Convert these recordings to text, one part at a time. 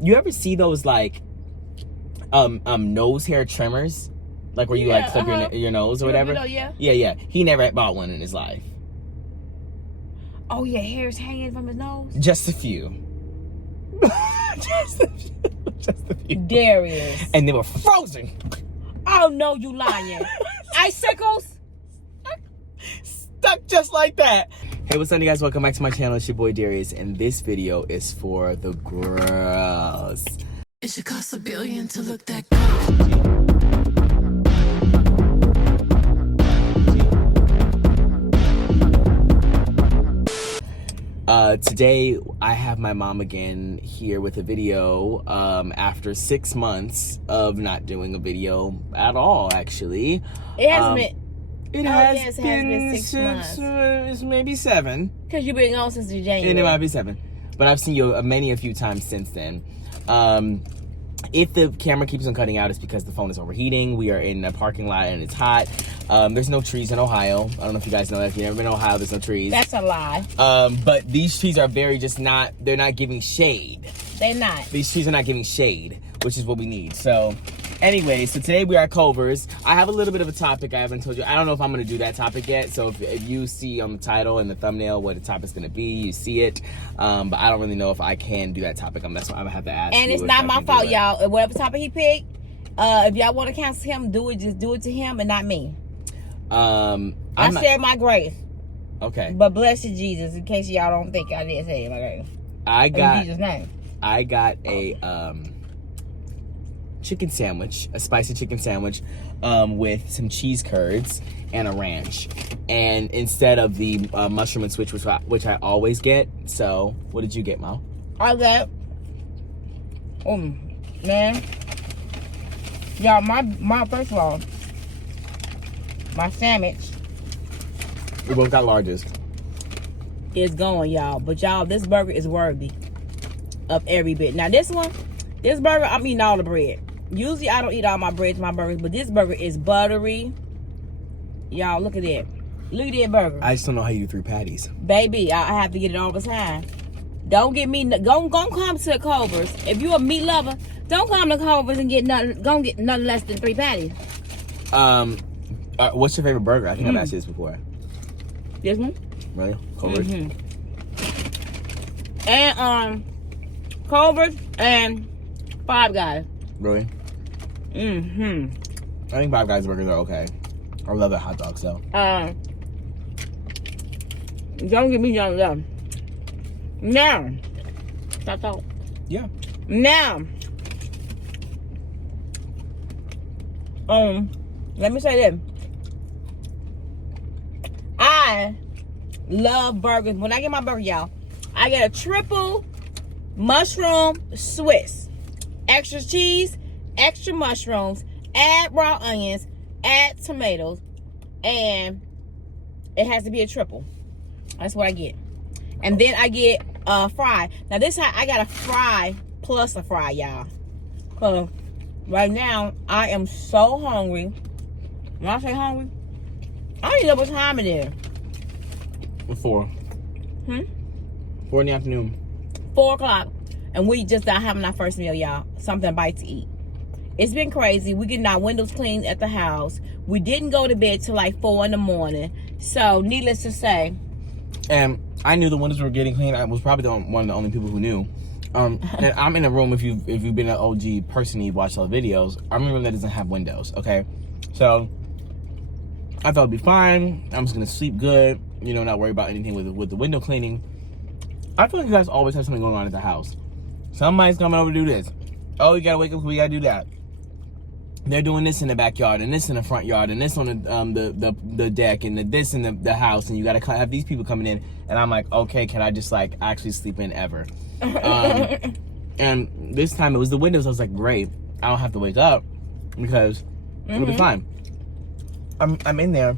You ever see those like nose hair trimmers? Like where you like clip your nose or whatever? Yeah. He never bought one in his life. Oh yeah, hair's hanging from his nose? Just a few. Just a few. Darius. And they were frozen. Oh no, you lying. Icicles? Stuck just like that. Hey, what's up, you guys? Welcome back to my channel. It's your boy Darius, and this video is for the girls. It should cost $1 billion to look that good. Today I have my mom again here with a video after 6 months of not doing a video at all. Actually, it hasn't been. It has been 6 months. It's maybe 7. Because you've been on since January. And it might be 7. But I've seen you a few times since then. If the camera keeps on cutting out, it's because the phone is overheating. We are in a parking lot and it's hot. There's no trees in Ohio. I don't know if you guys know that. If you've never been to Ohio, there's no trees. That's a lie. But these trees are they're not giving shade. They're not. These trees are not giving shade, which is what we need. So, anyway, so today we are at Culver's. I have a little bit of a topic I haven't told you. I don't know if I'm going to do that topic yet. So, if you see on the title and the thumbnail what the topic's going to be, you see it. But I don't really know if I can do that topic. That's why I'm going to have to ask you. And it's not my fault, y'all. Whatever topic he picked, if y'all want to cancel him, just do it to him and not me. I said my grace. Okay. But blessed Jesus, in case y'all don't think I did say my grace. In Jesus' name. I got a chicken sandwich, a spicy chicken sandwich, with some cheese curds and a ranch. And instead of the mushroom and switch, which I always get. So, what did you get, Mo? I got, man, y'all, my first of all, my sandwich. We both got largest. Is going, y'all. But y'all, this burger is worthy of every bit. Now this burger, I'm eating all the bread. Usually I don't eat all my breads, my burgers, but this burger is buttery. Y'all, look at that. Look at that burger. I just don't know how you do 3 patties. Baby, I have to get it all the time. Don't get me, go come to Culver's. If you a meat lover, don't come to Culver's and get nothing, don't get nothing less than 3 patties. What's your favorite burger? I think I've asked you this before. This one? Really? Culver's? And, Culver's and Five Guys. Really? I think Five Guys burgers are okay. I love their hot dogs though. Don't get me young love. Now, stop talking. Yeah. Now, let me say this. I love burgers. When I get my burger, y'all, I get a triple mushroom Swiss. Extra cheese, extra mushrooms, add raw onions, add tomatoes, and it has to be a triple. That's what I get. And then I get a fry. Now this time I got a fry plus a fry, y'all. Cause right now I am so hungry. When I say hungry, I don't even know what time it is. 4. 4 in the afternoon. 4 o'clock. And we just not having our first meal, y'all. Something to bite to eat. It's been crazy. We getting our windows cleaned at the house. We didn't go to bed till like 4 in the morning. So, needless to say. And I knew the windows were getting clean. I was probably one of the only people who knew. And I'm in a room, if you've been an OG person, you've watched all the videos. I'm in a room that doesn't have windows, okay? So, I thought it'd be fine. I'm just going to sleep good. You know, not worry about anything with the window cleaning. I feel like you guys always have something going on at the house. Somebody's coming over to do this. Oh, you gotta wake up, we gotta do that. They're doing this in the backyard, and this in the front yard, and this on the deck, and this in the house, and you gotta have these people coming in. And I'm like, okay, can I just like actually sleep in ever? And this time it was the windows. I was like, great, I don't have to wake up because it'll be fine. I'm in there,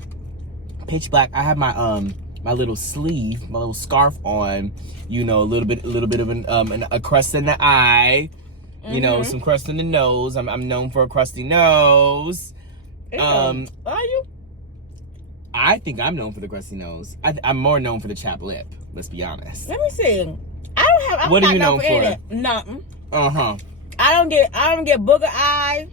pitch black. I have my my little sleeve, my little scarf on, you know, a little bit of a crust in the eye, you know, some crust in the nose. I'm known for a crusty nose. Are you? I think I'm known for the crusty nose. I'm more known for the chapped lip. Let's be honest. Let me see. I don't have. What are you known for? Nothing. Uh-huh. I don't get booger eyes.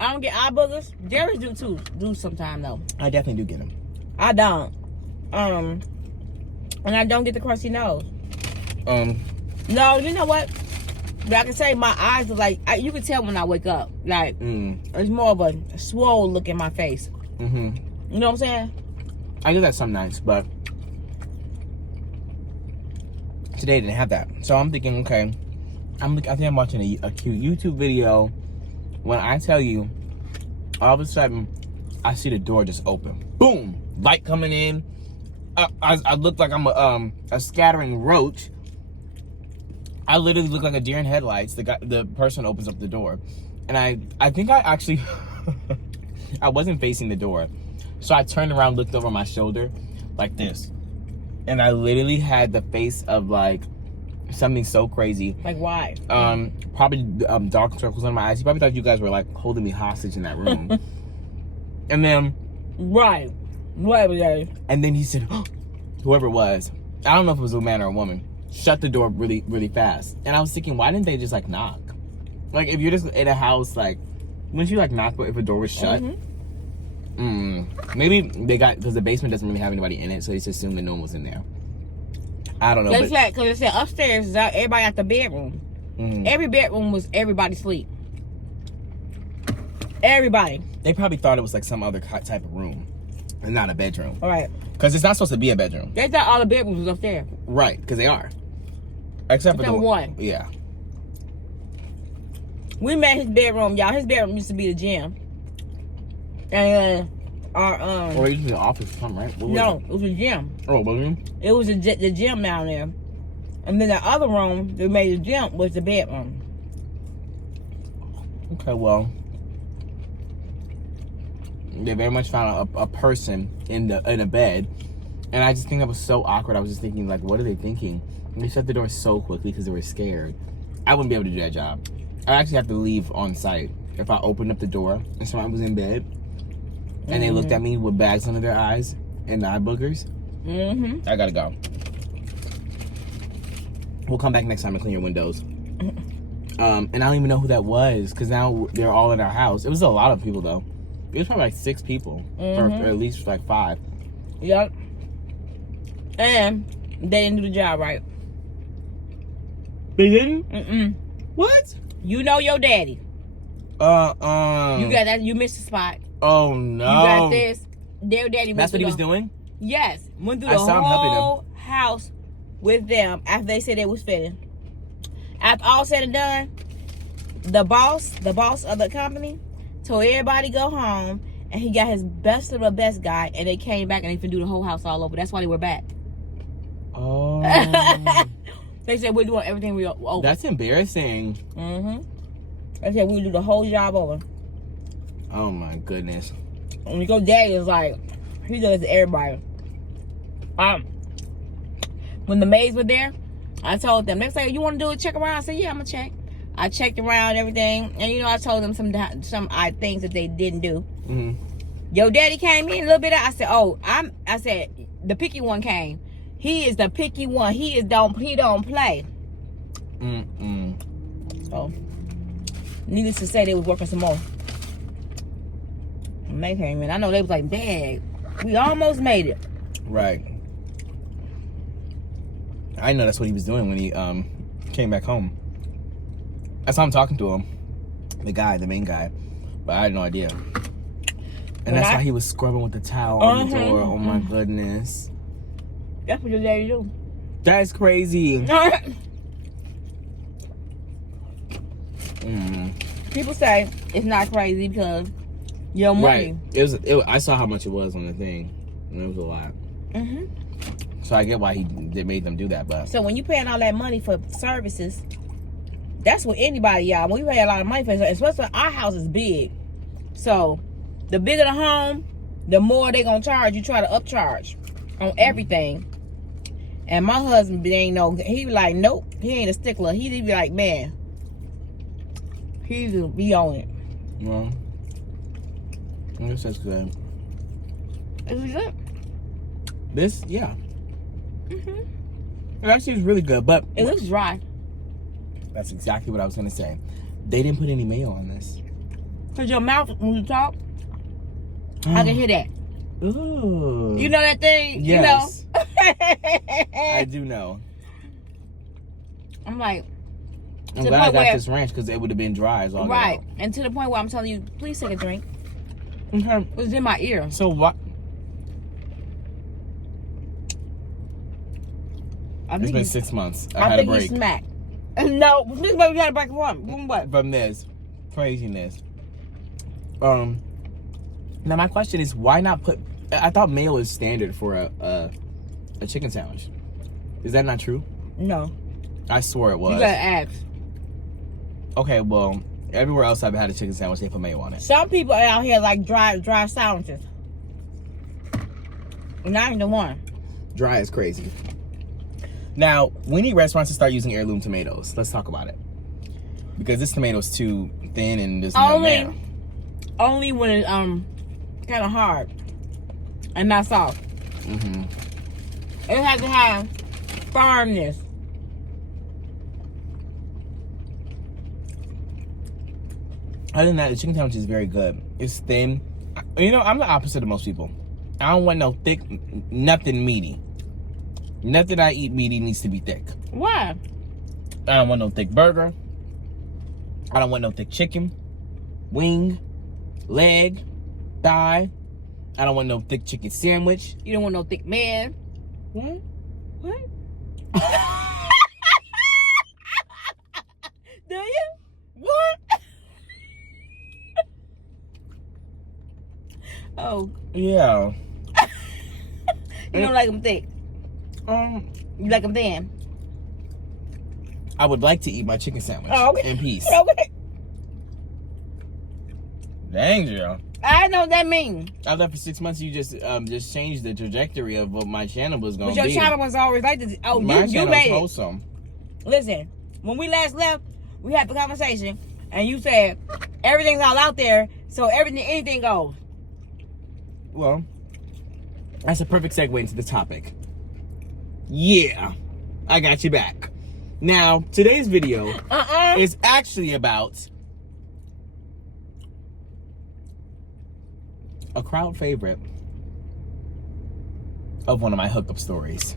I don't get eye boogers. Jerry's do sometime though. I definitely do get them. I don't. And I don't get the crusty nose. No, you know what? But I can say my eyes are like, you can tell when I wake up. Like, it's more of a swole look in my face. Mm-hmm. You know what I'm saying? I do that some nights, but today didn't have that. So I'm thinking, okay, I think I'm watching a cute YouTube video. When I tell you, all of a sudden, I see the door just open. Boom! Light coming in. I look like I'm a scattering roach. I literally look like a deer in headlights. The person opens up the door, and I think I actually I wasn't facing the door, so I turned around, looked over my shoulder, like this, and I literally had the face of like something so crazy. Like why? Probably dark circles under my eyes. He probably thought you guys were like holding me hostage in that room. And then right, whatever that is. And then he said, whoever it was, I don't know if it was a man or a woman, shut the door really, really fast. And I was thinking, why didn't they just like knock? Like if you're just in a house, like wouldn't you like knock if a door was shut? Maybe they got, because the basement doesn't really have anybody in it, so they just assumed that no one was in there. I don't know. Because it said upstairs is out, everybody at the bedroom. Every bedroom was everybody sleep. Everybody. They probably thought it was like some other type of room and not a bedroom. All right. Because it's not supposed to be a bedroom. They thought all the bedrooms was upstairs. Right, because they are. Except for the one. Yeah. We met his bedroom, y'all. His bedroom used to be the gym. And or it used to be the office or something, right? It was a gym. Oh, bedroom? It was the gym down there. And then the other room that made the gym was the bedroom. Okay, well, they very much found a person in a bed, and I just think that was so awkward. I was just thinking, like, what are they thinking? And they shut the door so quickly because they were scared. I wouldn't be able to do that job. I actually have to leave on site if I opened up the door and someone was in bed and they looked at me with bags under their eyes and eye boogers. I gotta go. We'll come back next time and clean your windows. And I don't even know who that was because now they're all in our house. It was a lot of people though. It was probably like 6 people, or at least like 5. Yep. And they didn't do the job right. They didn't? What? You know your daddy. You got that. You missed the spot. Oh no. You got this. Their daddy. That's what he was doing? Yes. Went through the whole house with them after they said they was fitting. After all said and done, the boss of the company told everybody go home, and he got his best of the best guy, and they came back and they finna do the whole house all over. That's why they were back. Oh. They said we're doing everything we over. That's embarrassing. They said we'll do the whole job over. Oh my goodness. And your daddy is like, he does it to everybody. When the maids were there, I told them, they say, you want to do a check around? I said, yeah, I'm gonna check. I checked around everything, and you know, I told them some odd things that they didn't do. Your daddy came in a little bit. I said, I said the picky one came. He is the picky one. He don't play. So, needless to say, they was working some more. And they came in. I know they was like, dang, we almost made it. Right. I know that's what he was doing when he came back home. That's how I'm talking to him. The main guy. But I had no idea. And that's why he was scrubbing with the towel on the door. Oh my goodness. That's what your daddy do. That's crazy. People say it's not crazy because your money. Right. I saw how much it was on the thing. And it was a lot. So I get why they made them do that. But so when you paying all that money for services, that's what anybody, y'all. When we pay a lot of money for it, especially our house is big. So the bigger the home, the more they gonna charge. You try to upcharge on everything. And my husband he be like, nope, he ain't a stickler. He be like, man, he just be on it. Well, I guess that's good. Is it good? This, yeah. It actually is really good, but it looks dry. That's exactly what I was gonna say. They didn't put any mayo on this. Cause your mouth, when you talk, I can hear that. Ooh. You know that thing? Yes. You know? I do know. I'm like, I'm glad I got this ranch because it would have been dry as all right. And to the point where I'm telling you, please take a drink. Okay. It was in my ear. So what? It's been 6 months. I had a break. You smacked. No, this way we had a break from what? From this craziness. Now my question is, why not put? I thought mayo is standard for a chicken sandwich. Is that not true? No. I swore it was. You gotta ask. Okay, well, everywhere else I've had a chicken sandwich, they put mayo on it. Some people out here like dry sandwiches. Not even the one. Dry is crazy. Now, we need restaurants to start using heirloom tomatoes. Let's talk about it. Because this tomato's too thin and there's no mayo. Only when it's kind of hard and not soft. Mm-hmm. It has to have firmness. Other than that, the chicken sandwich is very good. It's thin. You know, I'm the opposite of most people. I don't want no thick, nothing meaty. Nothing I eat meaty needs to be thick. Why? I don't want no thick burger. I don't want no thick chicken, wing, leg, thigh. I don't want no thick chicken sandwich. You don't want no thick man. What? What? Do you? What? Oh. Yeah. You don't like them thick. You like them thin. I would like to eat my chicken sandwich in peace. Okay. Dang, Jill. I know what that means. I left for 6 months. You just changed the trajectory of what my channel was going to be. But your channel was always like this. Oh, my you made it. Wholesome. Listen, when we last left, we had the conversation, and you said everything's all out there, so anything goes. Well, that's a perfect segue into the topic. Yeah, I got you back. Now, today's video is actually about a crowd favorite of one of my hookup stories.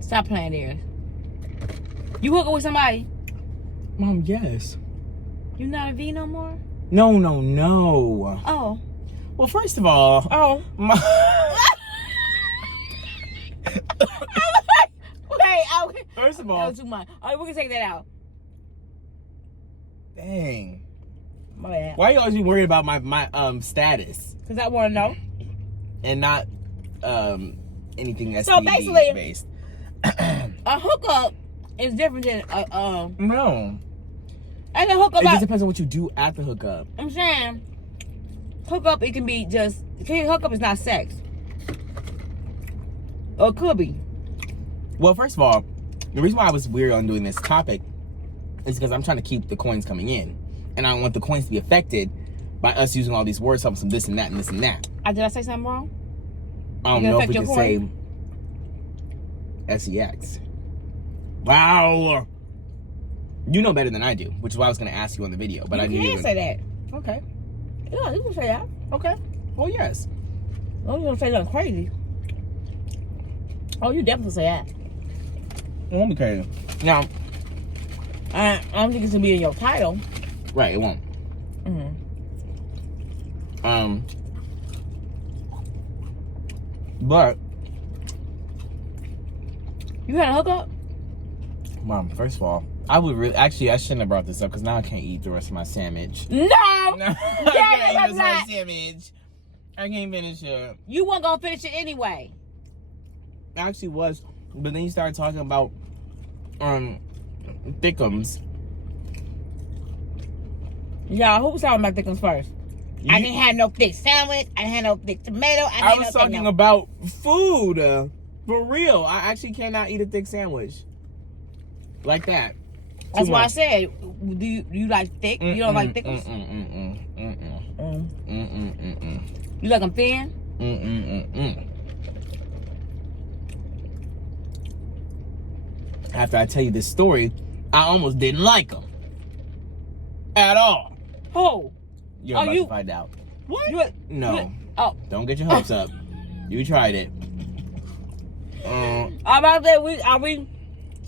Stop playing there. You hook up with somebody? Mom, yes. You not a V no more? No. Oh. Well, first of all, Okay. First of That all, was too much. All right, we can take that out. dang. My bad. Why are you always be worried about my status Because I want to know. and not anything that's So basically, based? A hookup is different than No. and a hookup. It just depends on what you do at the hookup. I'm saying hookup. It can be just hookup is not sex. Or it could be. Well, first of all, the reason why I was weird on doing this topic is because I'm trying to keep the coins coming in, and I don't want the coins to be affected by us using all these words, some this and that and this and that. Did I say something wrong? I don't know if we can say sex. Wow. You know better than I do, which is why I was going to ask you on the video. But I You can't say that. Okay. Yeah, you can say that. Okay. Well, yes. Oh, you don't say nothing crazy. Oh, you definitely say that. It won't be crazy. Now, I don't think it's gonna be in your title. right, it won't. But You had a hookup? Mom, first of all, I shouldn't have brought this up because now I can't eat the rest of my sandwich. No! I can't eat the rest of my not. sandwich. I can't finish it. You weren't gonna finish it anyway. I actually was, but then you started talking about thickums. Y'all, who was talking about thickums first? I didn't have no thick sandwich. I didn't have no thick tomato. I was talking about food. For real. I actually cannot eat a thick sandwich. Like that. That's why I said, do you like thick? You don't like thickums? You like them thin? after I tell you this story, I almost didn't like them at all. Oh. You're about to find out. What? No. Oh. Don't get your hopes up. You tried it. I'm about that. Are we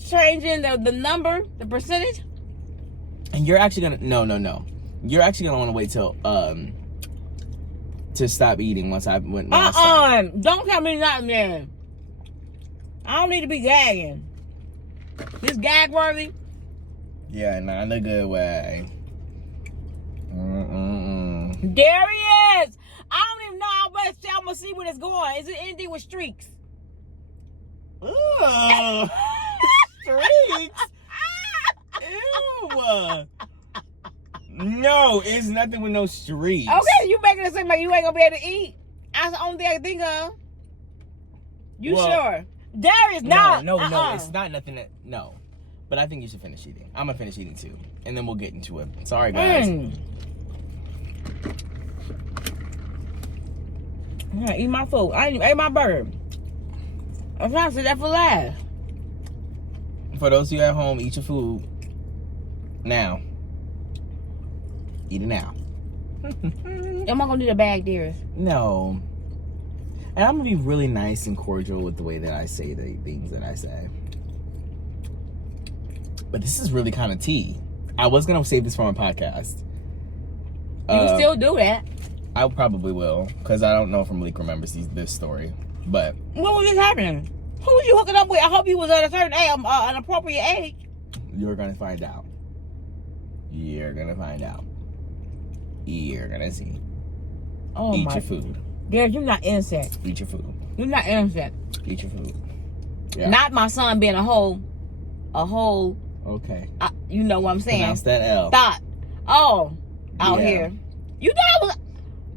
changing the number, the percentage? And you're actually gonna no. You're actually gonna want to wait till to stop eating once I went. Don't tell me nothing, man. I don't need to be gagging. This gag worthy? Yeah, not in a good way. There he is. I don't even know. I'm gonna see where it's going. Is it anything with streaks? Ugh. Streaks? Ew. No, it's nothing with no streaks. Okay, you making it seem like you ain't gonna be able to eat. That's the only thing I can think of. You sure? There is not. No, it's not nothing that, no. But I think you should finish eating. I'm gonna finish eating too. And then we'll get into it. Sorry, guys. I eat my food. I ate my burger. I'm trying to say that for last. For those of you at home, eat your food now. Eat it now. Am I gonna do the bag, dearest? No. And I'm gonna be really nice and cordial with the way that I say the things that I say. But this is really kind of tea. I was gonna save this for my podcast. You can still do that. I probably will, because I don't know if Malik remembers this story. But what was this happening? Who was you hooking up with? I hope you was at a certain age, an appropriate age. You're gonna find out. You're gonna find out. You're gonna see. Oh Eat my. your food. Dearest, you're not innocent. Eat your food. You're not innocent. Eat your food. Yeah. Not my son being a whole. Okay. You know what I'm saying? Pronounce that L. Thought. Oh, out Yeah. here. You know I was.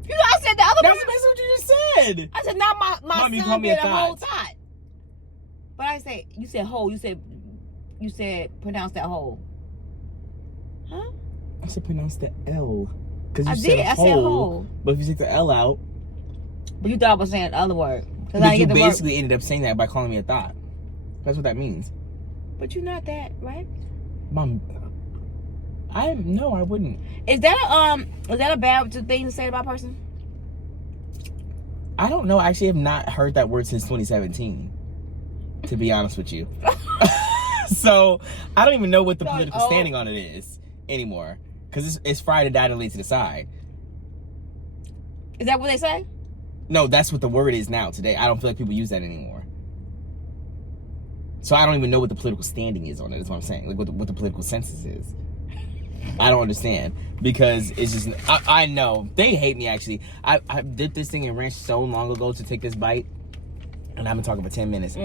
You know I said the other. That's basically what you just said. I said not my Mom, you son called me being a a whole thought. thought. But I say you said whole. You said pronounce that whole. Huh? I said pronounce the L. Because I did. I said whole. But if you take the L out. But you thought I was saying the other word. But I you get the basically word. ended up saying that by calling me a thought. That's what that means. But you're not that, right? Mom, no, I wouldn't. Is that a bad thing to say about a person? I don't know. I actually have not heard that word since 2017. To be honest with you. So I don't even know what the political standing on it is anymore. Because it's fried to die and laid to the side. Is that what they say? No, that's what the word is now today. I don't feel like people use that anymore. So I don't even know what the political standing is on it. That's what I'm saying. Like what the political census is. I don't understand. Because it's just, I know. They hate me actually. I did this thing in Ranch so long ago to take this bite. And I've been talking for 10 minutes.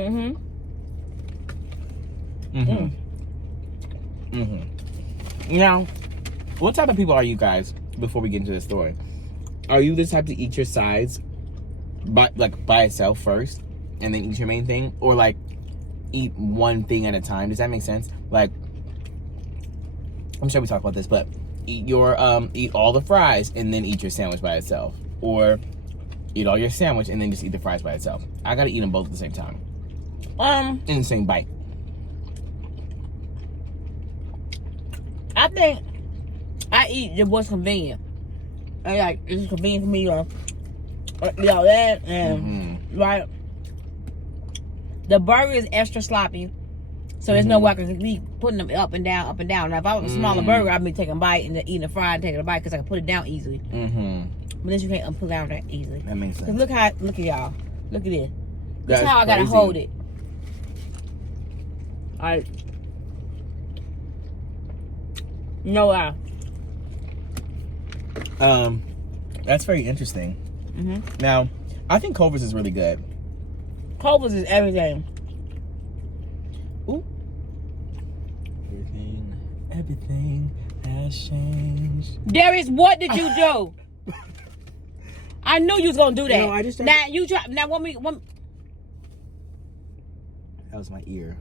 Now, what type of people are you guys, before we get into the story? Are you the type to eat your sides by itself first and then eat your main thing? Or like eat one thing at a time? Does that make sense? Like, I'm sure we talked about this, but eat all the fries and then eat your sandwich by itself. Or eat all your sandwich and then just eat the fries by itself. I gotta eat them both at the same time. In the same bite. I think I eat what's convenient. And like it's convenient for me or eat all that and right. The burger is extra sloppy. So there's no way I can be putting them up and down. Now if I was a smaller burger, I'd be taking a bite and then eating a fry and taking a bite because I can put it down easily. But then you can't pull it down that easily. That makes sense. Look at y'all. Look at this. That's That's how I gotta crazy. hold it. Alright. No lie. That's very interesting. Now, I think Culver's is really good. Culver's is everything. Ooh. Everything has changed. Darius, what did you do? I knew you was gonna do that. No, I just now you try. Now one. That was my ear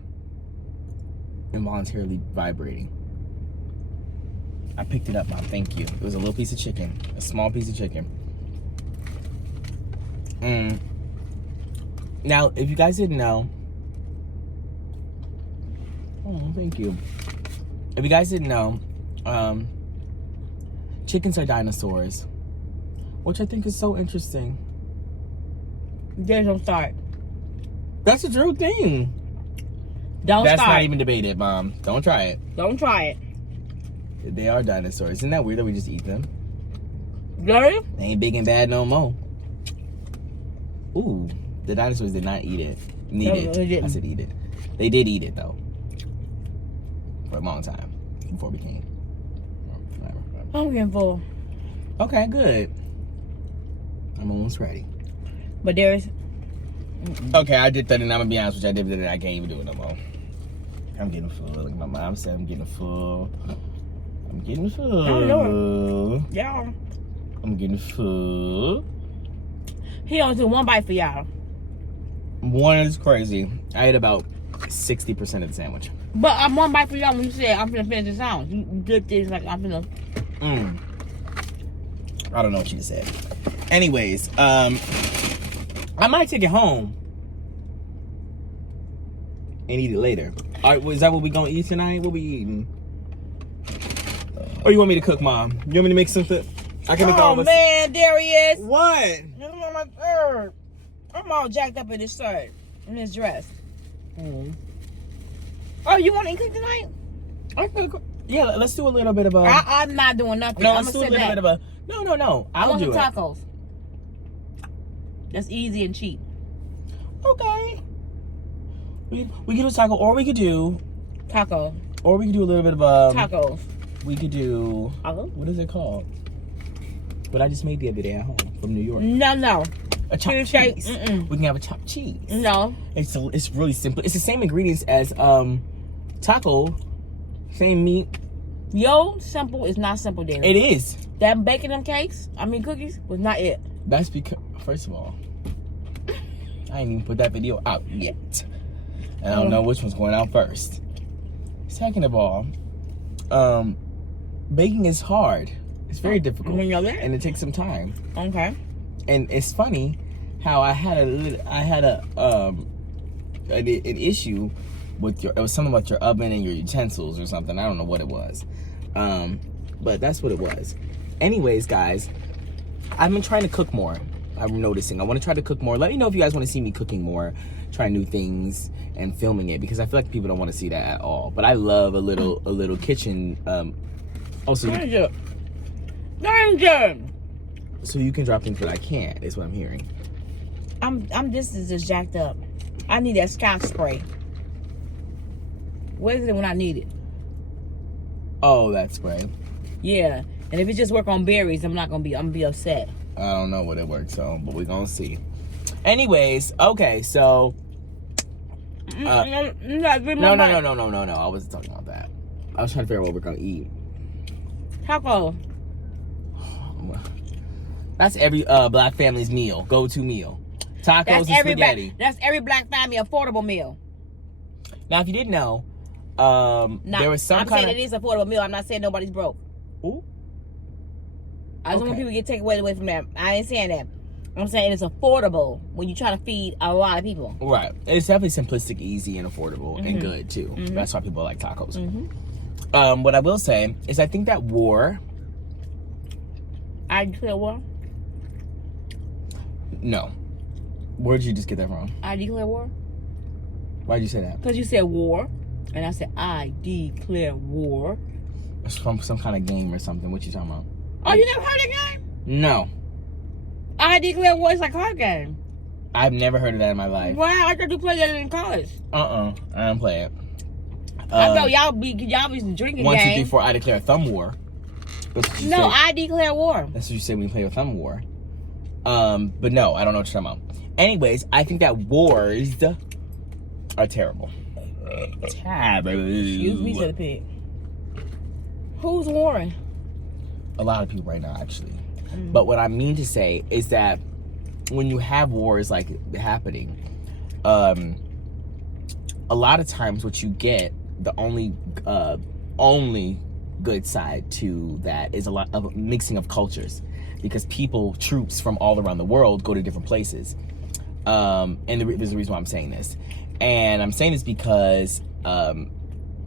involuntarily vibrating. I picked it up, Mom. Thank you. It was a little piece of chicken, a small piece of chicken. Now, if you guys didn't know, Oh, thank you. If you guys didn't know, chickens are dinosaurs, which I think is so interesting. Just don't start. That's a true thing. Don't That's start. not even debated, Mom. Don't try it. Don't try it. They are dinosaurs. Isn't that weird that we just eat them? Girl? They ain't big and bad no more. Ooh, the dinosaurs did not eat it. No, they didn't. I said eat it. They did eat it though. For a long time. Before we came. Whatever. I'm getting full. Okay, good. I'm almost ready. But there's... Okay, I did that and I'm gonna be honest with you, I did that and I can't even do it no more. I'm getting full. Look at my mom said I'm getting full. I'm getting full. I know it. Y'all. I'm getting full. He only took one bite for y'all. One is crazy. I ate about 60% of the sandwich. But I'm one bite for y'all when you said I'm finna finish this out. You did things like I'm finna... I don't know what you just said. Anyways, I might take it home and eat it later. All right, is that what we gonna eat tonight? What we eating? Or you want me to cook, Mom? You want me to make something? I can make all Oh this. man, there he is. What? I'm all jacked up in this shirt, in this dress. Oh, you want to cook tonight? I can cook. Yeah, let's do a little bit of a. I'm not doing nothing. No, I'm let's gonna do a sit little back. bit of a. No. I want do some it. tacos. That's easy and cheap. Okay. We could do taco, or we could do Taco. a little bit of Tacos. We could do. Taco? What is it called? What I just made the other day at home from New York. No. A chopped Cheese cheese. steak. We can have a chopped cheese. No. It's really simple. It's the same ingredients as taco. Same meat. Yo, simple is not simple, Darren. It is. That baking them cookies, was not it. That's because, first of all, I ain't even put that video out yet. And I don't know which one's going out first. Second of all, baking is hard. It's very difficult. You know that? And it takes some time. Okay. And it's funny how I had an issue with it was something about your oven and your utensils or something. I don't know what it was. But that's what it was. Anyways, guys, I've been trying to cook more. I'm noticing. I want to try to cook more. Let me know if you guys want to see me cooking more, trying new things and filming it, because I feel like people don't want to see that at all. But I love a little kitchen. Also, so you can drop things, but I can't. Is what I'm hearing. This is just jacked up. I need that scotch spray. Where is it when I need it? Oh, that spray. Yeah. And if it just work on berries, I'm gonna be upset. I don't know what it works on, but we're gonna see. Anyways, okay, so no. I wasn't talking about that. I was trying to figure out what we're gonna eat. Taco. That's every black family's meal, go-to meal. Tacos and spaghetti. That's every black family affordable meal. Now, if you didn't know, there was some I'm kind saying it is affordable meal. I'm not saying nobody's broke. Ooh. I don't want people to get taken away from that. I ain't saying that. I'm saying it's affordable when you try to feed a lot of people. Right. It's definitely simplistic, easy, and affordable, and good too. That's why people like tacos. What I will say is, I think that war. I declare war. No. Where'd you just get that from? I declare war. Why'd you say that? Because you said war, and I said I declare war. It's from some kind of game or something. What you talking about? Oh, you never heard that game? No. I declare war is like a card game. I've never heard of that in my life. Wow, I thought you played that in college. I don't play it. I thought y'all be drinking 1, 2, 3, game. 4. I declare thumb war. That's what you No, say. I declare war. That's what you say when you play a thumb war. But no, I don't know what you're talking about. Anyways, I think that wars are terrible. Terrible. Excuse me, said the pig. Who's warring? A lot of people right now, actually. But what I mean to say is that when you have wars like happening, a lot of times what you get, the only good side to that is a lot of mixing of cultures, because troops from all around the world go to different places. And there's a reason why I'm saying this. And I'm saying this because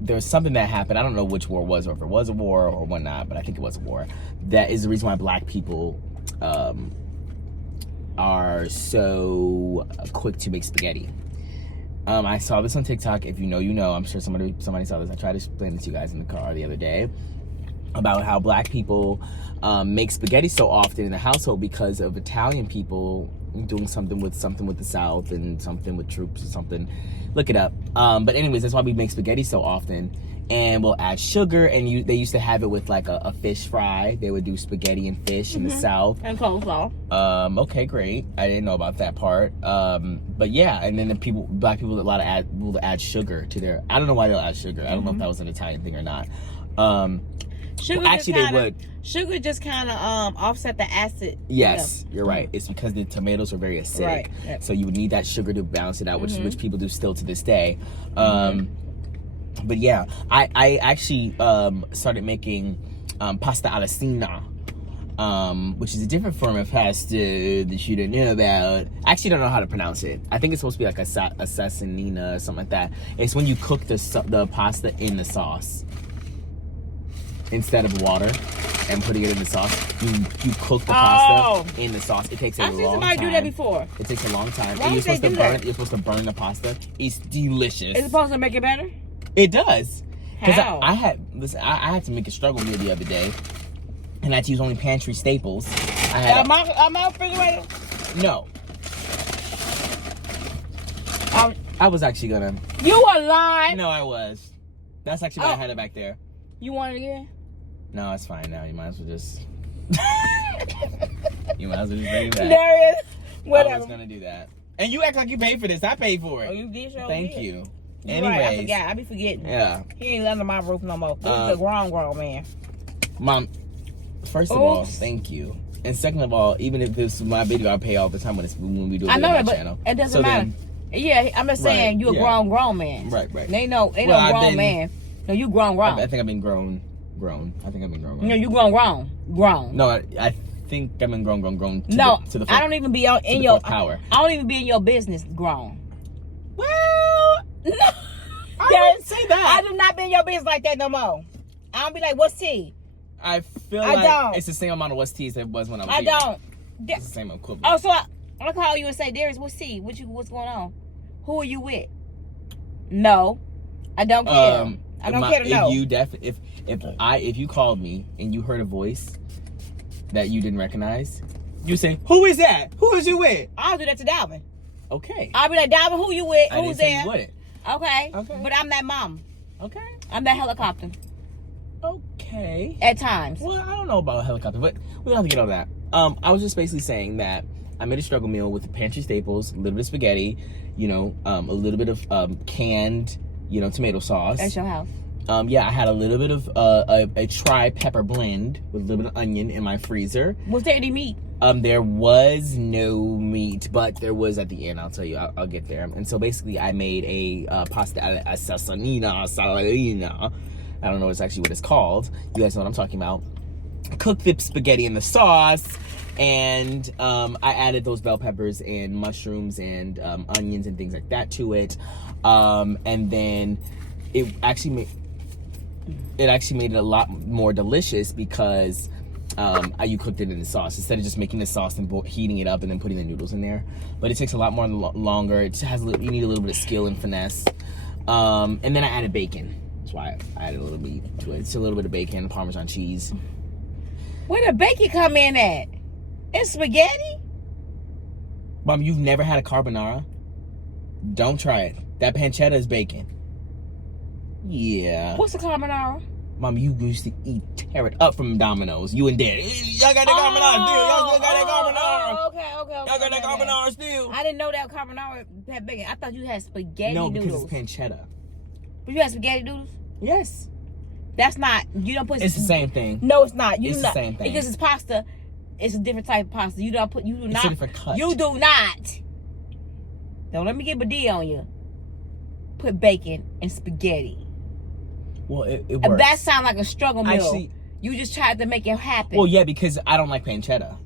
there's something that happened. I don't know which war it was, or if it was a war or whatnot, but I think it was a war. That is the reason why black people are so quick to make spaghetti. I saw this on TikTok. If you know, you know. I'm sure somebody saw this. I tried to explain this to you guys in the car the other day about how black people make spaghetti so often in the household because of Italian people doing something with the South and something with troops or something. Look it up. But anyways, that's why we make spaghetti so often. And we'll add sugar, and they used to have it with like a fish fry. They would do spaghetti and fish in the South. And coleslaw. Okay, great. I didn't know about that part. But yeah, and then black people will add sugar to their. I don't know why they'll add sugar. I don't know if that was an Italian thing or not. Sugar actually, they would. Sugar just kind of offset the acid. Yes, you're right. It's because the tomatoes are very acidic, right. Yep. So you would need that sugar to balance it out, which people do still to this day. But yeah, I actually started making pasta alla Sina, which is a different form of pasta that you don't know about. I actually don't know how to pronounce it. I think it's supposed to be like assassinina or something like that. It's when you cook the pasta in the sauce instead of water and putting it in the sauce. You cook the pasta in the sauce. It takes a long time. I've seen somebody do that before. It takes a long time. Why And would they do that? You're supposed to burn the pasta. It's delicious. It's supposed to make it better? It does. How? I had to make a struggle meal the other day, and I had to use only pantry staples. I had my refrigerator? no. I was actually gonna. You were lying. No, I was. That's actually why I had it back there. You want it again? No, it's fine now. You might as well just. You might as well just bring it back. There is. Whatever. I was gonna do that, and you act like you paid for this. I paid for it. Oh, you did? Sure Thank did. you. You're Anyways, right, I forgot. I be forgetting. Yeah. He ain't under my roof no more. This is a grown man. Mom, first of all, thank you. And second of all, even if this is my video, I pay all the time when we do it on my channel. It doesn't matter. Yeah, I'm just saying you a grown man. Right. Ain't no grown man. No, you grown. I think I've been grown. I think I've been grown. No, you grown. No, I think I've been grown. No, to the I don't even be in your power. I don't even be in your business grown. Well, no. I wouldn't say that. I do not be in your business like that no more. I don't be like, what's tea? I feel like it's the same amount of what's tea as it was when I was here. don't. It's the same equivalent. Oh, so I call you and say, Darius, what's tea? What's going on? Who are you with? No, I don't care. I don't care to know. If you called me and you heard a voice that you didn't recognize, you say, "Who is that? Who is you with?" I'll do that to Dalvin. Okay. I'll be like, Dalvin, who you with? I Who's didn't say there? you wouldn't. Okay. Okay. But I'm that mom. Okay. I'm that helicopter. Okay. At times. Well, I don't know about a helicopter, but we don't have to get on that. I was just basically saying that I made a struggle meal with the pantry staples, a little bit of spaghetti, a little bit of canned, tomato sauce. At your house. Yeah, I had a little bit of a tri-pepper blend with a little bit of onion in my freezer. Was there any meat? There was no meat, but there was at the end. I'll tell you. I'll get there. And so basically, I made a pasta alla salina. I don't know actually what it's called. You guys know what I'm talking about. Cooked the spaghetti in the sauce, and I added those bell peppers and mushrooms and onions and things like that to it. And then it actually made it a lot more delicious because you cooked it in the sauce instead of just making the sauce and heating it up and then putting the noodles in there. But it takes a lot more longer. It just you need a little bit of skill and finesse. And then I added bacon. That's why I added a little meat to it. It's a little bit of bacon, Parmesan cheese. Where the bacon come in at? In spaghetti? Mom, you've never had a carbonara? Don't try it. That pancetta is bacon. Yeah. What's a carbonara? Mom, you used to tear it up from Domino's. You and Dad. Y'all got that carbonara still. Y'all still got that carbonara. Okay. Y'all got that carbonara still. I didn't know that carbonara had bacon. I thought you had spaghetti noodles. No, because it's pancetta. But you had spaghetti noodles? Yes. That's not, you don't put... It's the same thing. No, it's not. It's the same thing. Because it's pasta. It's a different type of pasta. You do not. It's a different cut. You do not. Don't let me get a D on you. Put bacon and spaghetti. Well, it works. That sounds like a struggle meal. Actually, you just tried to make it happen. Well, yeah, because I don't like pancetta.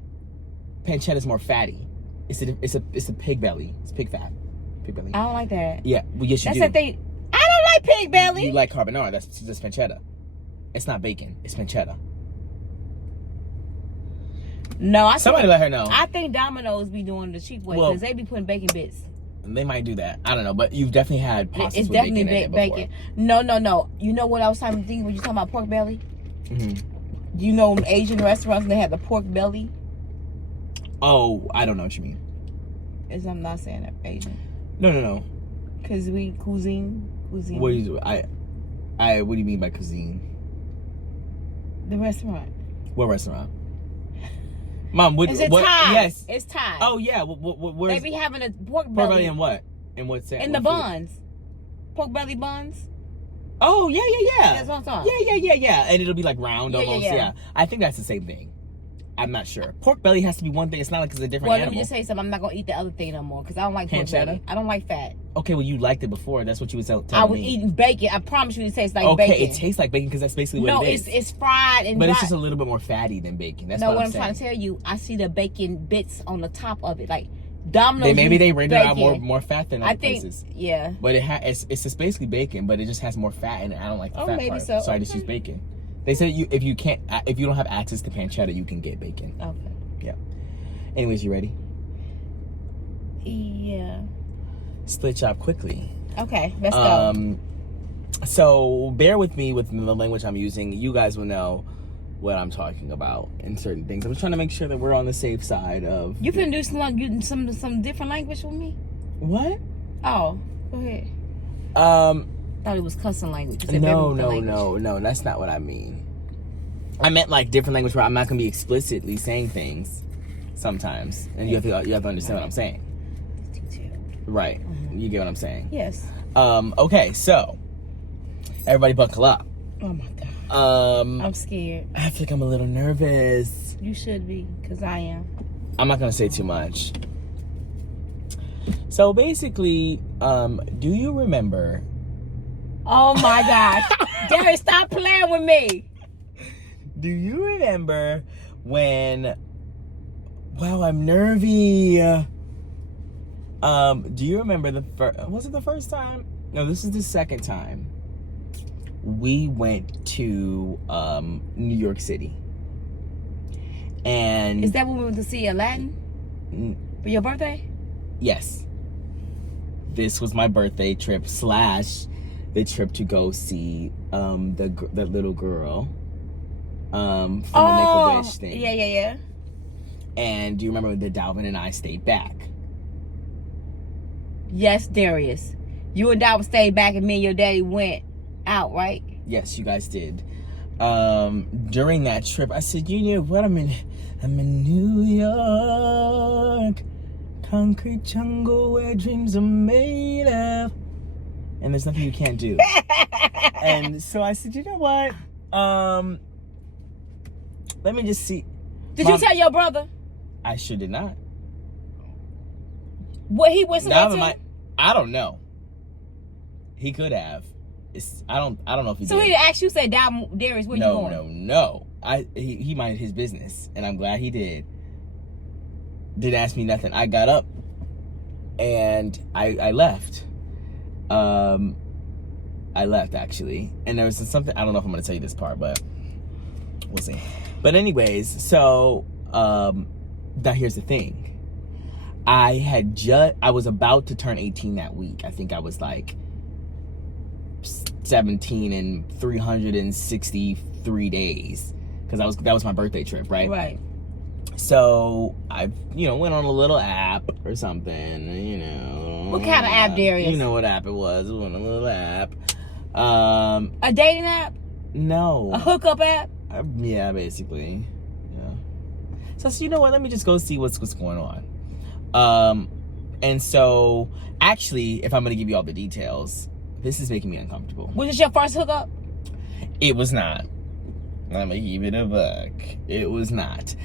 Pancetta's more fatty. It's a pig belly. It's pig fat. Pig belly. I don't like that. Yeah, well, yes you do. That's the thing. I don't like pig belly. You like carbonara. That's just pancetta. It's not bacon. It's pancetta. No, Somebody let her know. I think Domino's be doing the cheap way because they be putting bacon bits. They might do that. I don't know, but you've definitely had pasta It's with definitely bacon in it before. No. You know what I was thinking when you talking about pork belly? Mm-hmm. Do you know Asian restaurants and they have the pork belly? Oh, I don't know what you mean. I'm not saying that Asian. No. Cause we cuisine. What do you do? What do you mean by cuisine? The restaurant. What restaurant? Mom, Is it Thai? Yes, it's Thai. Oh yeah, where's they be having a pork belly. Pork belly and what? And what's that? In the buns. Pork belly buns. Oh yeah. That's what I'm talking. Yeah. And it'll be like round almost. Yeah. I think that's the same thing. I'm not sure. Pork belly has to be one thing. It's not like it's a different animal. Let me just say something. I'm not gonna eat the other thing no more because I don't like pork belly. I don't like fat. Okay, well you liked it before. That's what you was telling me. I was eating bacon. I promise you, it tastes like bacon. Okay, it tastes like bacon because that's basically what it is. No, it's fried and. But it's just a little bit more fatty than bacon. That's what I'm saying. Trying to tell you, I see the bacon bits on the top of it, like Domino's. Maybe they render out more fat than other places. Yeah. But it's just basically bacon, but it just has more fat in it. I don't like the fat maybe part, so I just use bacon. They said if you don't have access to pancetta, you can get bacon. Okay. Yeah. Anyways, you ready? Yeah. Split chop quickly. Okay, let's go. So bear with me with the language I'm using. You guys will know what I'm talking about in certain things. I'm just trying to make sure that we're on the safe side of. You finna do some different language with me? What? Oh, go ahead. Thought it was cussing language. You said No. That's not what I mean. I meant like different language where I'm not gonna be explicitly saying things sometimes, and you have to understand what I'm saying. Right. Mm-hmm. You get what I'm saying? Yes. Okay, so everybody buckle up. Oh my god. I'm scared. I feel like I'm a little nervous. You should be, because I am. I'm not gonna say too much. So basically, do you remember? Oh my gosh. Derek, stop playing with me. Do you remember when, wow, I'm nervy. Do you remember was it the first time? No, this is the second time. We went to New York City. And is that when we went to see Aladdin? For your birthday? Yes. This was my birthday trip / the trip to go see the little girl from the Make-A-Wish thing. Yeah. And do you remember that Dalvin and I stayed back? Yes, Darius. You and Dalvin stayed back and me and your daddy went out, right? Yes, you guys did. During that trip, I said, you know what? I'm in New York. Concrete jungle where dreams are made of. And there's nothing you can't do. And so I said, you know what? Let me just see. Did you tell your brother? I sure did not. What he was somewhere to? I don't know. He could have. I don't know if he did. So he asked you, said, Darius, where you going? No. He minded his business, and I'm glad he did. Didn't ask me nothing. I got up and I left. I left actually, and there was something. I don't know if I'm gonna tell you this part, but we'll see. But anyways, so now here's the thing. I was about to turn 18 that week. I think I was like 17 and 363 days because that was my birthday trip, right? Right. So I, went on a little app or something, What kind of app, Darius? You know what app it was. It was a little app. A dating app? No. A hookup app? Yeah, basically. Yeah. So you know what? Let me just go see what's going on. And so actually, if I'm gonna give you all the details, this is making me uncomfortable. Was this your first hookup? It was not. I'm gonna give it a buck. It was not.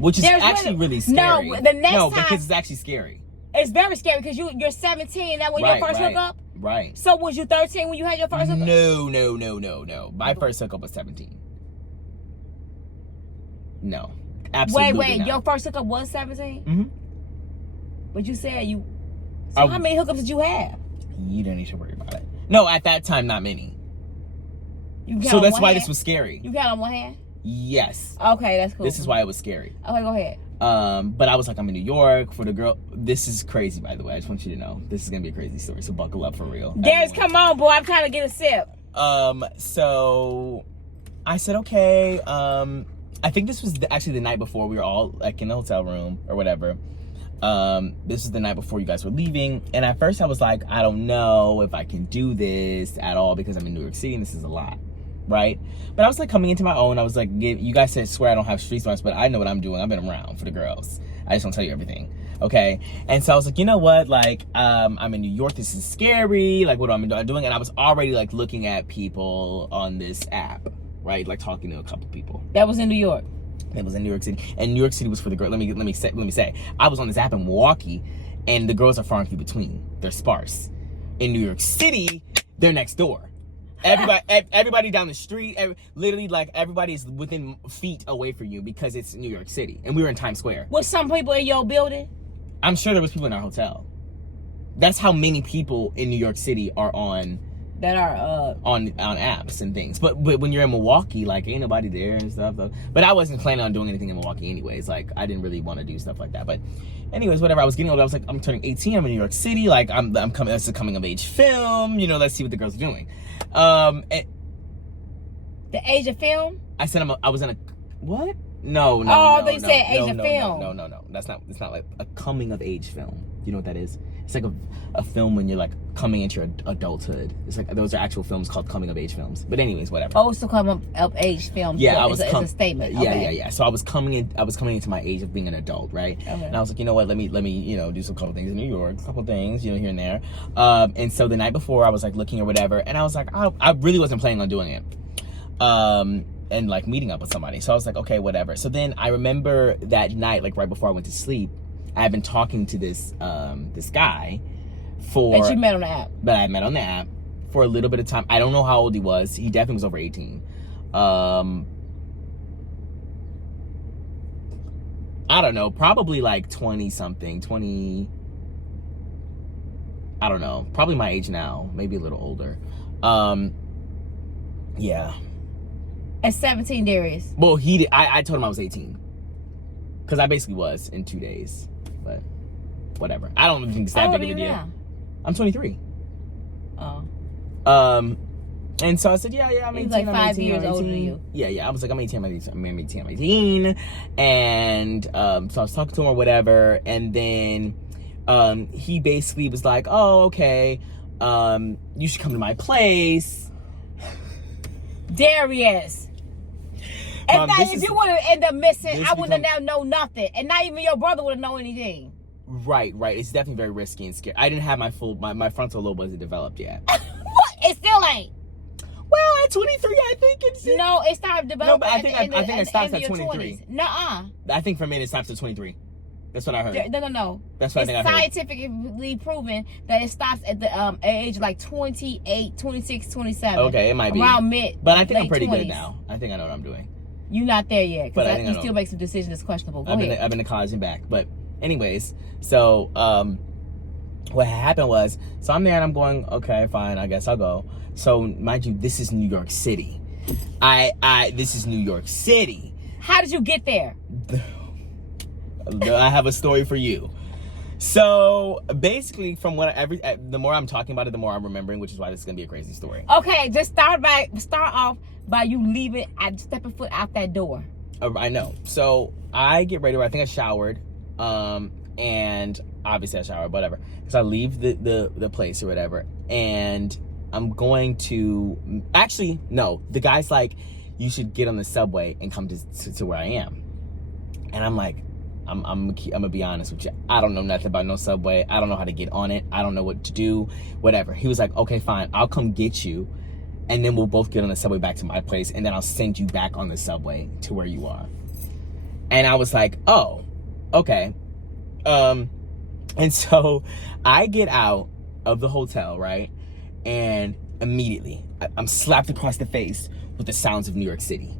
Which is actually really scary. No, the next time, because it's actually scary. It's very scary because you're 17. That was your first hookup? Right. So was you 13 when you had your first hookup? No. My first hookup was 17. No. Absolutely Wait. not. Your first hookup was 17? Mm-hmm. But you said So how many hookups did you have? You don't need to worry about it. No, at that time, not many. So that's why this was scary. You got on one hand? Yes. Okay, that's cool. This is why it was scary. Okay, go ahead. But I was like, I'm in New York for the girl. This is crazy, by the way. I just want you to know. This is going to be a crazy story, so buckle up for real. Darius, come on, boy. I'm trying to get a sip. So I said, okay. I think this was actually the night before we were all like in the hotel room or whatever. This is the night before you guys were leaving. And at first I was like, I don't know if I can do this at all because I'm in New York City and this is a lot. Right? But I was like coming into my own. I was like, you guys said swear I don't have street smarts, but I know what I'm doing. I've been around for the girls. I just don't tell you everything. Okay? And so I was like, you know what? Like, I'm in New York. This is scary. Like, what am I doing? And I was already like looking at people on this app, right? Like talking to a couple people. That was in New York. It was in New York City. And New York City was for the girl. Let me say, I was on this app in Milwaukee, and the girls are far and few between. They're sparse. In New York City, they're next door. Everybody down the street, literally like everybody is within feet away from you because it's New York City, and we were in Times Square. Was some people in your building? I'm sure there was people in our hotel. That's how many people in New York City are on apps and things. But when you're in Milwaukee, like ain't nobody there and stuff. But I wasn't planning on doing anything in Milwaukee anyways. Like I didn't really want to do stuff like that. But anyways, whatever. I was getting older. I was like, I'm turning 18. I'm in New York City. Like I'm coming. That's a coming of age film. You know, let's see what the girls are doing. The age of film? I said I was in a what? No. Oh, they said age of film. No. That's not. It's not like a coming of age film. You know what that is? It's like a film when you're like coming into your adulthood. It's like those are actual films called coming of age films. But anyways, whatever. Oh, it's a coming of age film. Yeah, it's a statement. Yeah. So I was coming into my age of being an adult, right? Okay. And I was like, you know what? Let me do some couple things in New York, a couple things, here and there. And so the night before, I was like looking or whatever, and I was like, I really wasn't planning on doing it. And like meeting up with somebody. So I was like, okay, whatever. So then I remember that night, like right before I went to sleep, I had been talking to this guy that you met on the app. That I met on the app for a little bit of time. I don't know how old he was. He definitely was over 18. I don't know, probably like 20 something, 20. I don't know, probably my age now, maybe a little older. Yeah. At 17, Darius. Well, I told him I was 18. Because I basically was in 2 days. But whatever. I don't think it's that big of a deal. Now? I'm 23. Oh. And so I said, yeah, I'm 18. He's like 5 18, years older than you. Yeah. I was like, I'm 18. And so I was talking to him or whatever. And then he basically was like, oh, okay. You should come to my place. Darius. If you would have ended up missing, I wouldn't have now known nothing. And not even your brother would have known anything. Right. It's definitely very risky and scary. I didn't have my frontal lobe wasn't developed yet. What? It still ain't. Well, at 23, I think it's... No, it started developing. No, but I think it stops at 23. 20s. Nuh-uh. I think for men it stops at 23. That's what I heard. No. That's what I think I heard. It's scientifically proven that it stops at the age of like 28, 26, 27. Okay, it might be. Around mid. But I think I'm pretty 20s. good now. I think I know what I'm doing. You're not there yet. But Because you still make some decisions that's questionable. Go ahead. I've been to college and back. But anyways, so what happened was, so I'm there and I'm going, okay, fine, I guess I'll go. So mind you, this is New York City. This is New York City. How did you get there? I have a story for you. So basically, from the more I'm talking about it, the more I'm remembering, which is why this is gonna be a crazy story. Okay, just start off by you leaving, stepping foot out that door. I know. So I get ready. I think I showered, and obviously I showered, whatever. Because I leave the place or whatever, and I'm going to no. The guy's like, you should get on the subway and come to where I am, and I'm like, I'm gonna be honest with you. I don't know nothing about no subway. I don't know how to get on it. I don't know what to do. Whatever. He was like, okay, fine. I'll come get you, and then we'll both get on the subway back to my place, and then I'll send you back on the subway to where you are. And I was like, oh, okay. And so I get out of the hotel, right? And immediately I'm slapped across the face with the sounds of New York City.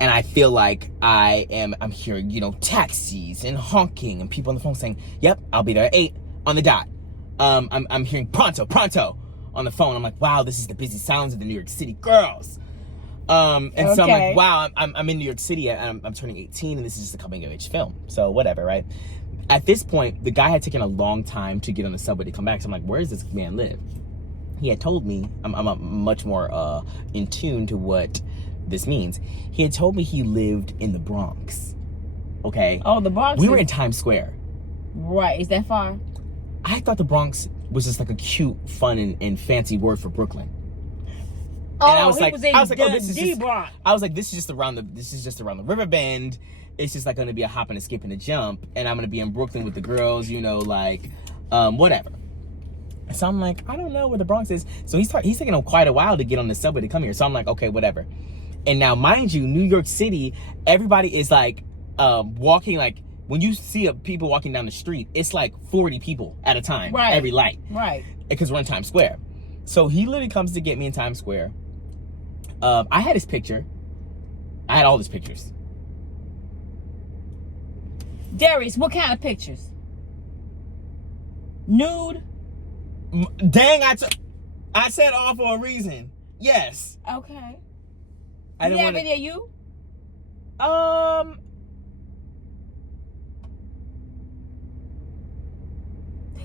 And I feel like I'm hearing, taxis and honking and people on the phone saying, yep, I'll be there at 8 on the dot. I'm hearing pronto on the phone. I'm like, wow, this is the busy sounds of the New York City girls. And so I'm Okay. like, wow, I'm in New York City. I'm turning 18, and this is just a coming of age film. So whatever, right? At this point, the guy had taken a long time to get on the subway to come back. So I'm like, where does this man live? He had told me, I'm much more in tune to what this means. He had told me he lived in the Bronx. Okay. Oh, the Bronx. We were in Times Square. Right. Is that far? I thought the Bronx was just like a cute, fun, and fancy word for Brooklyn. Oh, And I was he like, was in oh, this is the just, Bronx. I was like, this is just around the river bend. It's just like gonna be a hop and a skip and a jump, and I'm gonna be in Brooklyn with the girls, you know, like, whatever. So I'm like, I don't know where the Bronx is. So he's taking him quite a while to get on the subway to come here. So I'm like, okay, whatever. And now, mind you, New York City, everybody is like walking, like when you see people walking down the street, it's like 40 people at a time, Right. every light, Right. because we're in Times Square. So he literally comes to get me in Times Square. I had his picture. I had all his pictures. Darius, what kind of pictures? Nude? Dang, I said all for a reason. Yes. Okay. I You didn't have want any of you?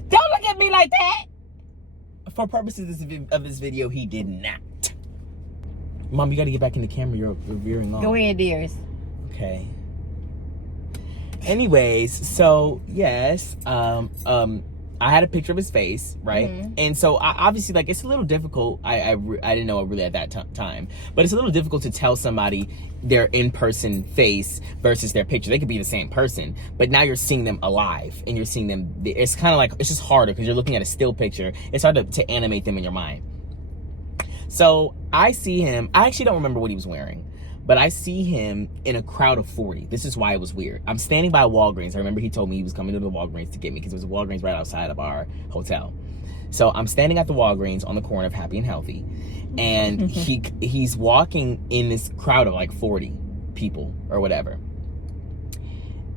Don't look at me like that. For purposes of this video, he did not. Mom, you got to get back in the camera. You're veering off. Go ahead, Darius. Okay. Anyways, so yes, I had a picture of his face, right? Mhm. And so obviously, like, it's a little difficult. I didn't know it really at that time, but it's a little difficult to tell somebody their in-person face versus their picture. They could be the same person, but now you're seeing them alive, and you're seeing them. It's kind of like, it's just harder because you're looking at a still picture. It's hard to animate them in your mind. So I see him. I actually don't remember what he was wearing, but I see him in a crowd of 40. This is why it was weird. I'm standing by Walgreens. I remember he told me he was coming to the Walgreens to get me because there was a Walgreens right outside of our hotel. So I'm standing at the Walgreens on the corner of Happy and Healthy, and he's walking in this crowd of like 40 people or whatever.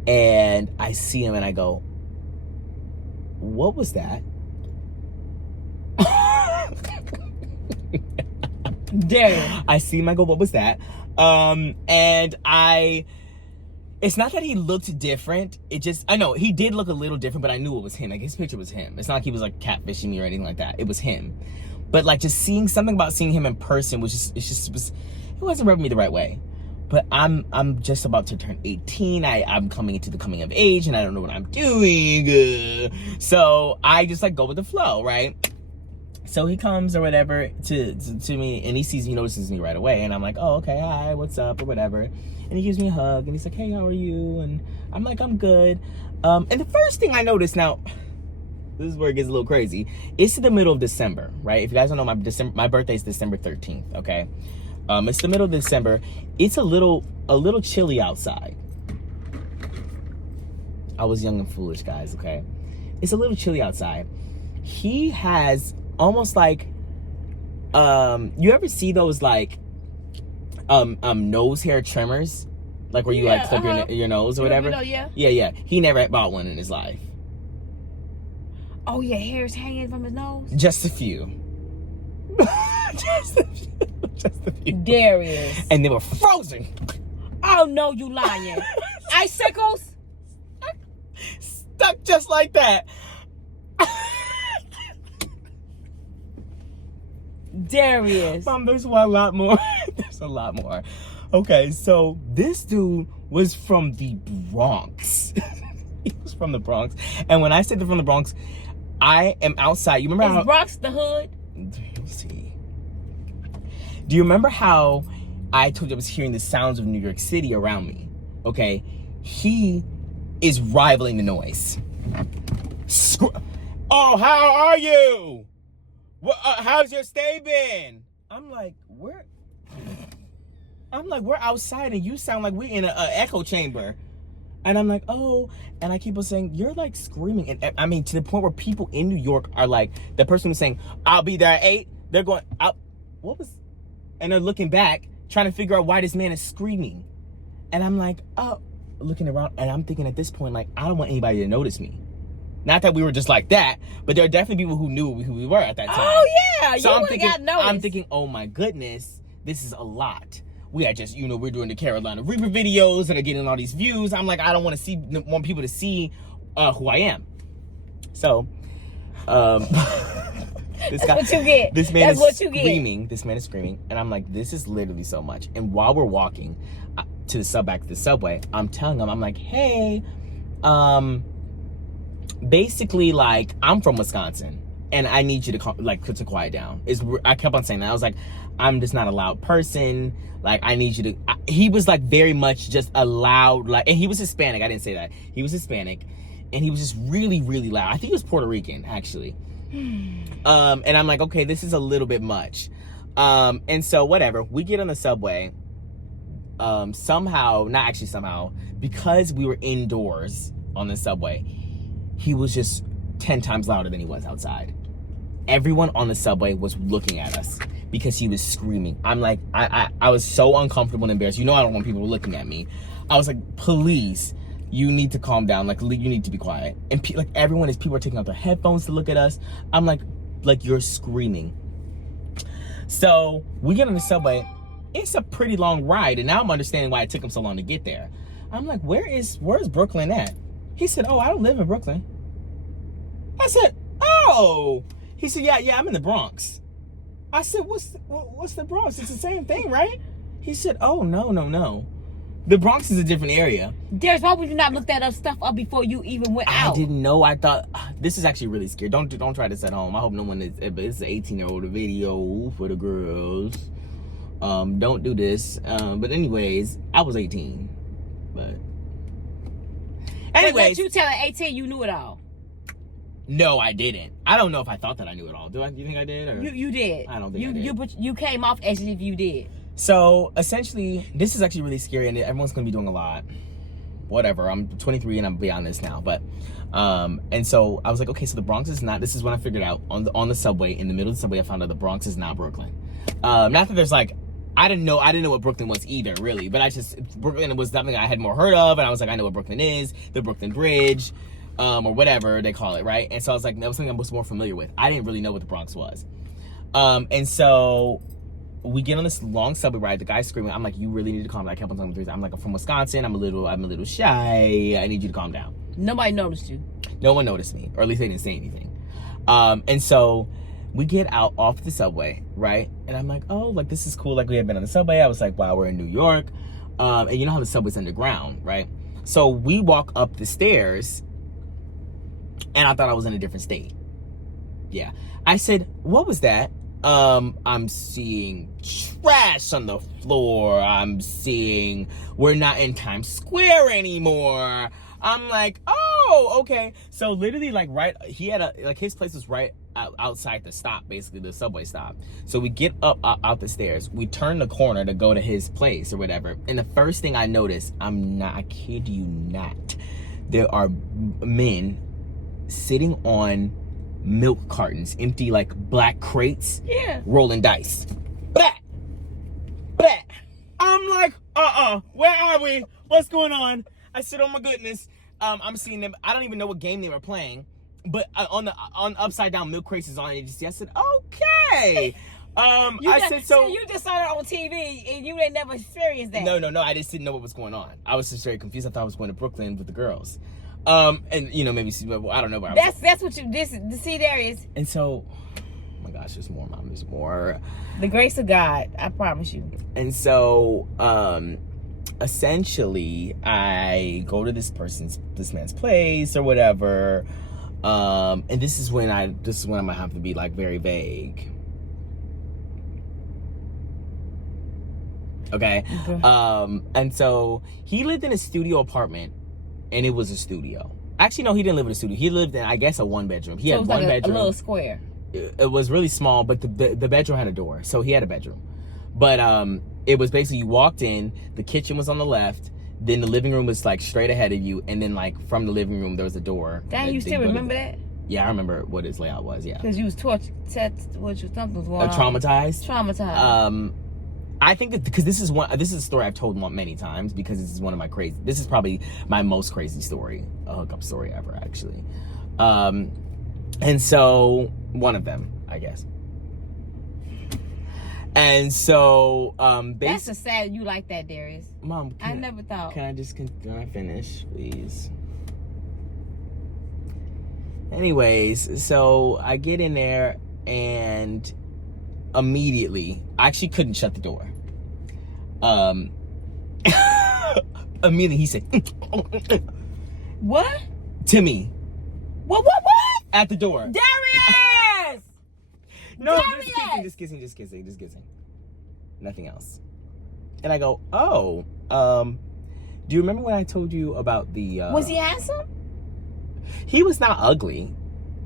And I see him and I go, what was that? Darius. I see him, I go, what was that? And it's not that he looked different. It just, I know he did look a little different, but I knew it was him. Like, his picture was him. It's not like he was like catfishing me or anything like that. It was him. But like, just seeing something about seeing him in person was it wasn't rubbing me the right way. But I'm just about to turn 18. I'm coming into the coming of age, and I don't know what I'm doing. So I just like go with the flow, right? So he comes or whatever to me, and he notices me right away, and I'm like, oh, okay, hi, what's up, or whatever. And he gives me a hug, and he's like, hey, how are you? And I'm like, I'm good. And the first thing I noticed, now, this is where it gets a little crazy. It's the middle of December, right? If you guys don't know, my birthday is December 13th, okay? It's the middle of December. It's a little chilly outside. I was young and foolish, guys, okay? It's a little chilly outside. He has almost like, you ever see those like nose hair trimmers, like where you like clip your nose or whatever? Yeah. He never bought one in his life. Oh, your hair's hanging from his nose? Just a few. Just a few. Darius. And they were frozen. Oh, no, you lying. Icicles? Stuck just like that. Darius. Mom, there's a lot more. There's a lot more. Okay, so this dude was from the Bronx. He was from the Bronx. And when I said they're from the Bronx, I am outside. You remember Is Bronx the hood? Let's see. Do you remember how I told you I was hearing the sounds of New York City around me? Okay, he is rivaling the noise. Oh, how are you? How's your stay been? I'm like, we're outside and you sound like we're in an echo chamber. And I'm like, oh, and I keep on saying, you're like screaming. And I mean, to the point where people in New York are like, the person who's saying, I'll be there at 8, they're going, and they're looking back, trying to figure out why this man is screaming. And I'm like, oh, looking around, and I'm thinking at this point, like, I don't want anybody to notice me. Not that we were just like that, but there are definitely people who knew who we were at that time. Oh yeah, So you got noticed. I'm thinking, oh my goodness, this is a lot. We are just, we're doing the Carolina Reaper videos that are getting all these views. I'm like, I don't want people to see who I am. So, That's what you get. This man That's what you screaming. This man is screaming, and I'm like, this is literally so much. And while we're walking back to the subway, I'm telling him, I'm like, hey, basically, like, I'm from Wisconsin, and I need you to quiet down. I kept on saying that. I was like, I'm just not a loud person. Like, I need you to. He was like very much just a loud, like, and he was Hispanic. I didn't say that. He was Hispanic, and he was just really, really loud. I think he was Puerto Rican, actually. And I'm like, okay, this is a little bit much. And so whatever, we get on the subway. Somehow, because we were indoors on the subway, he was just 10 times louder than he was outside. Everyone on the subway was looking at us because he was screaming. I'm like, I was so uncomfortable and embarrassed. I don't want people looking at me. I was like, please, you need to calm down. Like, you need to be quiet. And people are taking out their headphones to look at us. I'm like you're screaming. So we get on the subway. It's a pretty long ride, and now I'm understanding why it took him so long to get there. I'm like, where's Brooklyn at? He said, oh, I don't live in Brooklyn. I said, oh. He said, yeah, I'm in the Bronx. I said, what's the Bronx? It's the same thing, right? He said, oh, no. The Bronx is a different area. Darius, why would you not look that stuff up before you even went out? I didn't know. I thought, this is actually really scary. Don't try this at home. I hope no one is, but it's an 18-year-old video for the girls. Don't do this. But anyways, I was 18. But anyways. But you telling 18 you knew it all. No, I didn't. I don't know if I thought that I knew it all. Do you think I did? Or? You did. I don't think I did. You came off as if you did. So essentially, this is actually really scary, and everyone's gonna be doing a lot. Whatever. I'm 23 and I'm beyond this now, but and so I was like, okay, so the Bronx is not. This is when I figured out on the subway, in the middle of the subway, I found out the Bronx is not Brooklyn. Not that there's like, I didn't know what Brooklyn was either, really, but Brooklyn was something I had more heard of, and I was like, I know what Brooklyn is, the Brooklyn Bridge, or whatever they call it, right? And so I was like, that was something I was more familiar with. I didn't really know what the Bronx was, and so we get on this long subway ride. The guy's screaming. I'm like, you really need to calm down. I kept on telling him, I'm like, I'm from Wisconsin. I'm a little shy. I need you to calm down. Nobody noticed you. No one noticed me, or at least they didn't say anything. And so we get out off the subway, right? And I'm like, oh, like, this is cool. Like, we had been on the subway. I was like, wow, we're in New York. And you know how the subway's underground, right? So we walk up the stairs, and I thought I was in a different state. Yeah. I said, what was that? I'm seeing trash on the floor. I'm seeing we're not in Times Square anymore. I'm like, oh, okay. So literally, like, he had his place was right outside the stop, basically the subway stop. So we get up out the stairs. We turn the corner to go to his place or whatever. And the first thing I notice, I kid you not, there are men sitting on milk cartons, empty, like, black crates, rolling dice. Blah! I'm like, where are we? What's going on? I said, oh my goodness. I'm seeing them. I don't even know what game they were playing, but on upside down milk crates is on agency. I said, okay. So you just saw it on TV and you ain't never experienced that. No. I just didn't know what was going on. I was just very confused. I thought I was going to Brooklyn with the girls. And maybe I don't know where that's what you see there is. And so, oh my gosh, there's more, Mom. There's more. The grace of God, I promise you. And so, essentially, I go to this man's place or whatever. And this is when I might have to be, like, very vague. Okay. And so he lived in a studio apartment. And it was a studio. Actually, no, he didn't live in a studio. He lived in, I guess, a one-bedroom. He had one bedroom. A little square. It was really small, but the bedroom had a door. So he had a bedroom. But it was basically, you walked in, the kitchen was on the left, then the living room was, like, straight ahead of you, and then, like, from the living room, there was a door. Dang, you still remember that? Yeah, I remember what his layout was, yeah. Because you was something was going on. Traumatized? I think that because this is a story I've told many times, because this is probably my most crazy story, a hookup story ever, actually. And so one of them, I guess. And so, that's a sad you like that, Darius. Mom, I never thought. Can I finish, please? Anyways, so I get in there and immediately, I actually couldn't shut the door. Immediately he said, what? To me. What? At the door. Darius! No, Darius! just kissing. Nothing else. And I go, oh, do you remember when I told you about the... was he handsome? He was not ugly,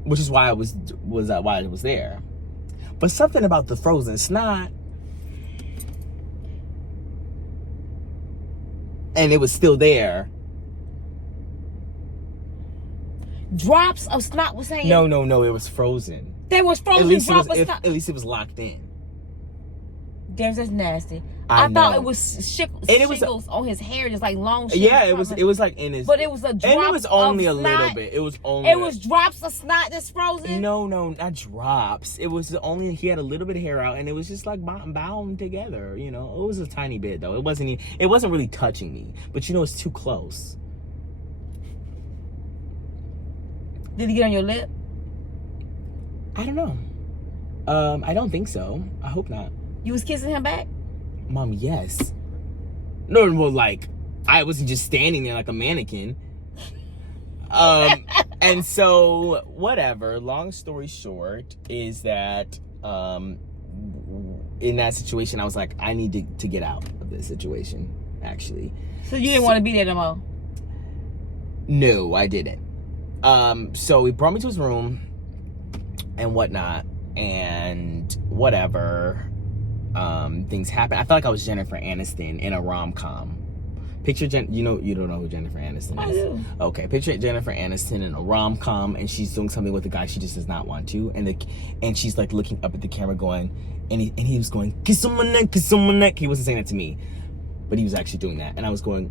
which is why I was why I was there. But something about the frozen snot, and it was still there. Drops of snot was saying? No, it was frozen. There was frozen At least it was locked in. There's that's nasty. I thought know. it was shingles on his hair, just like long. Yeah, it was like in his. But it was a drop. And it was only of a snot. little bit. It was only. It was drops of snot that's frozen. No, not drops. It was only he had a little bit of hair out, and it was just like bound together. You know, it was a tiny bit though. It wasn't really touching me, but you know, it's too close. Did he get on your lip? I don't know. I don't think so. I hope not. You was kissing him back? Mom, yes. No, well, like, I wasn't just standing there like a mannequin. And so, whatever. Long story short is that, in that situation, I was like, I need to get out of this situation, actually. So you didn't want to be there no more? No, I didn't. So he brought me to his room and whatnot, and whatever. Things happen. I felt like I was Jennifer Aniston in a rom-com. Picture you don't know who Jennifer Aniston is. I do. Okay, picture Jennifer Aniston in a rom-com, and she's doing something with a guy she just does not want to, and she's like looking up at the camera, going, and he was going, kiss on my neck, kiss on my neck. He wasn't saying that to me, but he was actually doing that, and I was going,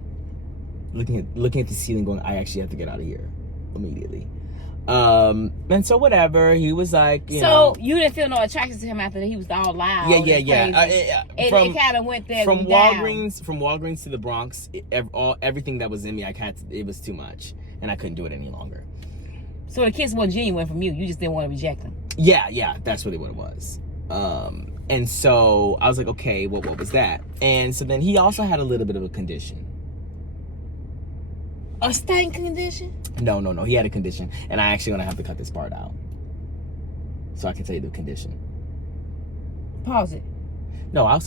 looking at the ceiling, going, I actually have to get out of here immediately. And so whatever, he was like, you know. So you didn't feel no attraction to him after that? He was all loud. Yeah. It kind of went there. From Walgreens to the Bronx, everything that was in me, it was too much, and I couldn't do it any longer. So the kiss wasn't genuine from you. You just didn't want to reject him. Yeah, that's really what it was. And so I was like, okay, well, what was that? And so then he also had a little bit of a condition. A stain condition? No. He had a condition, and I actually gonna have to cut this part out so I can tell you the condition. Pause it. No, I'll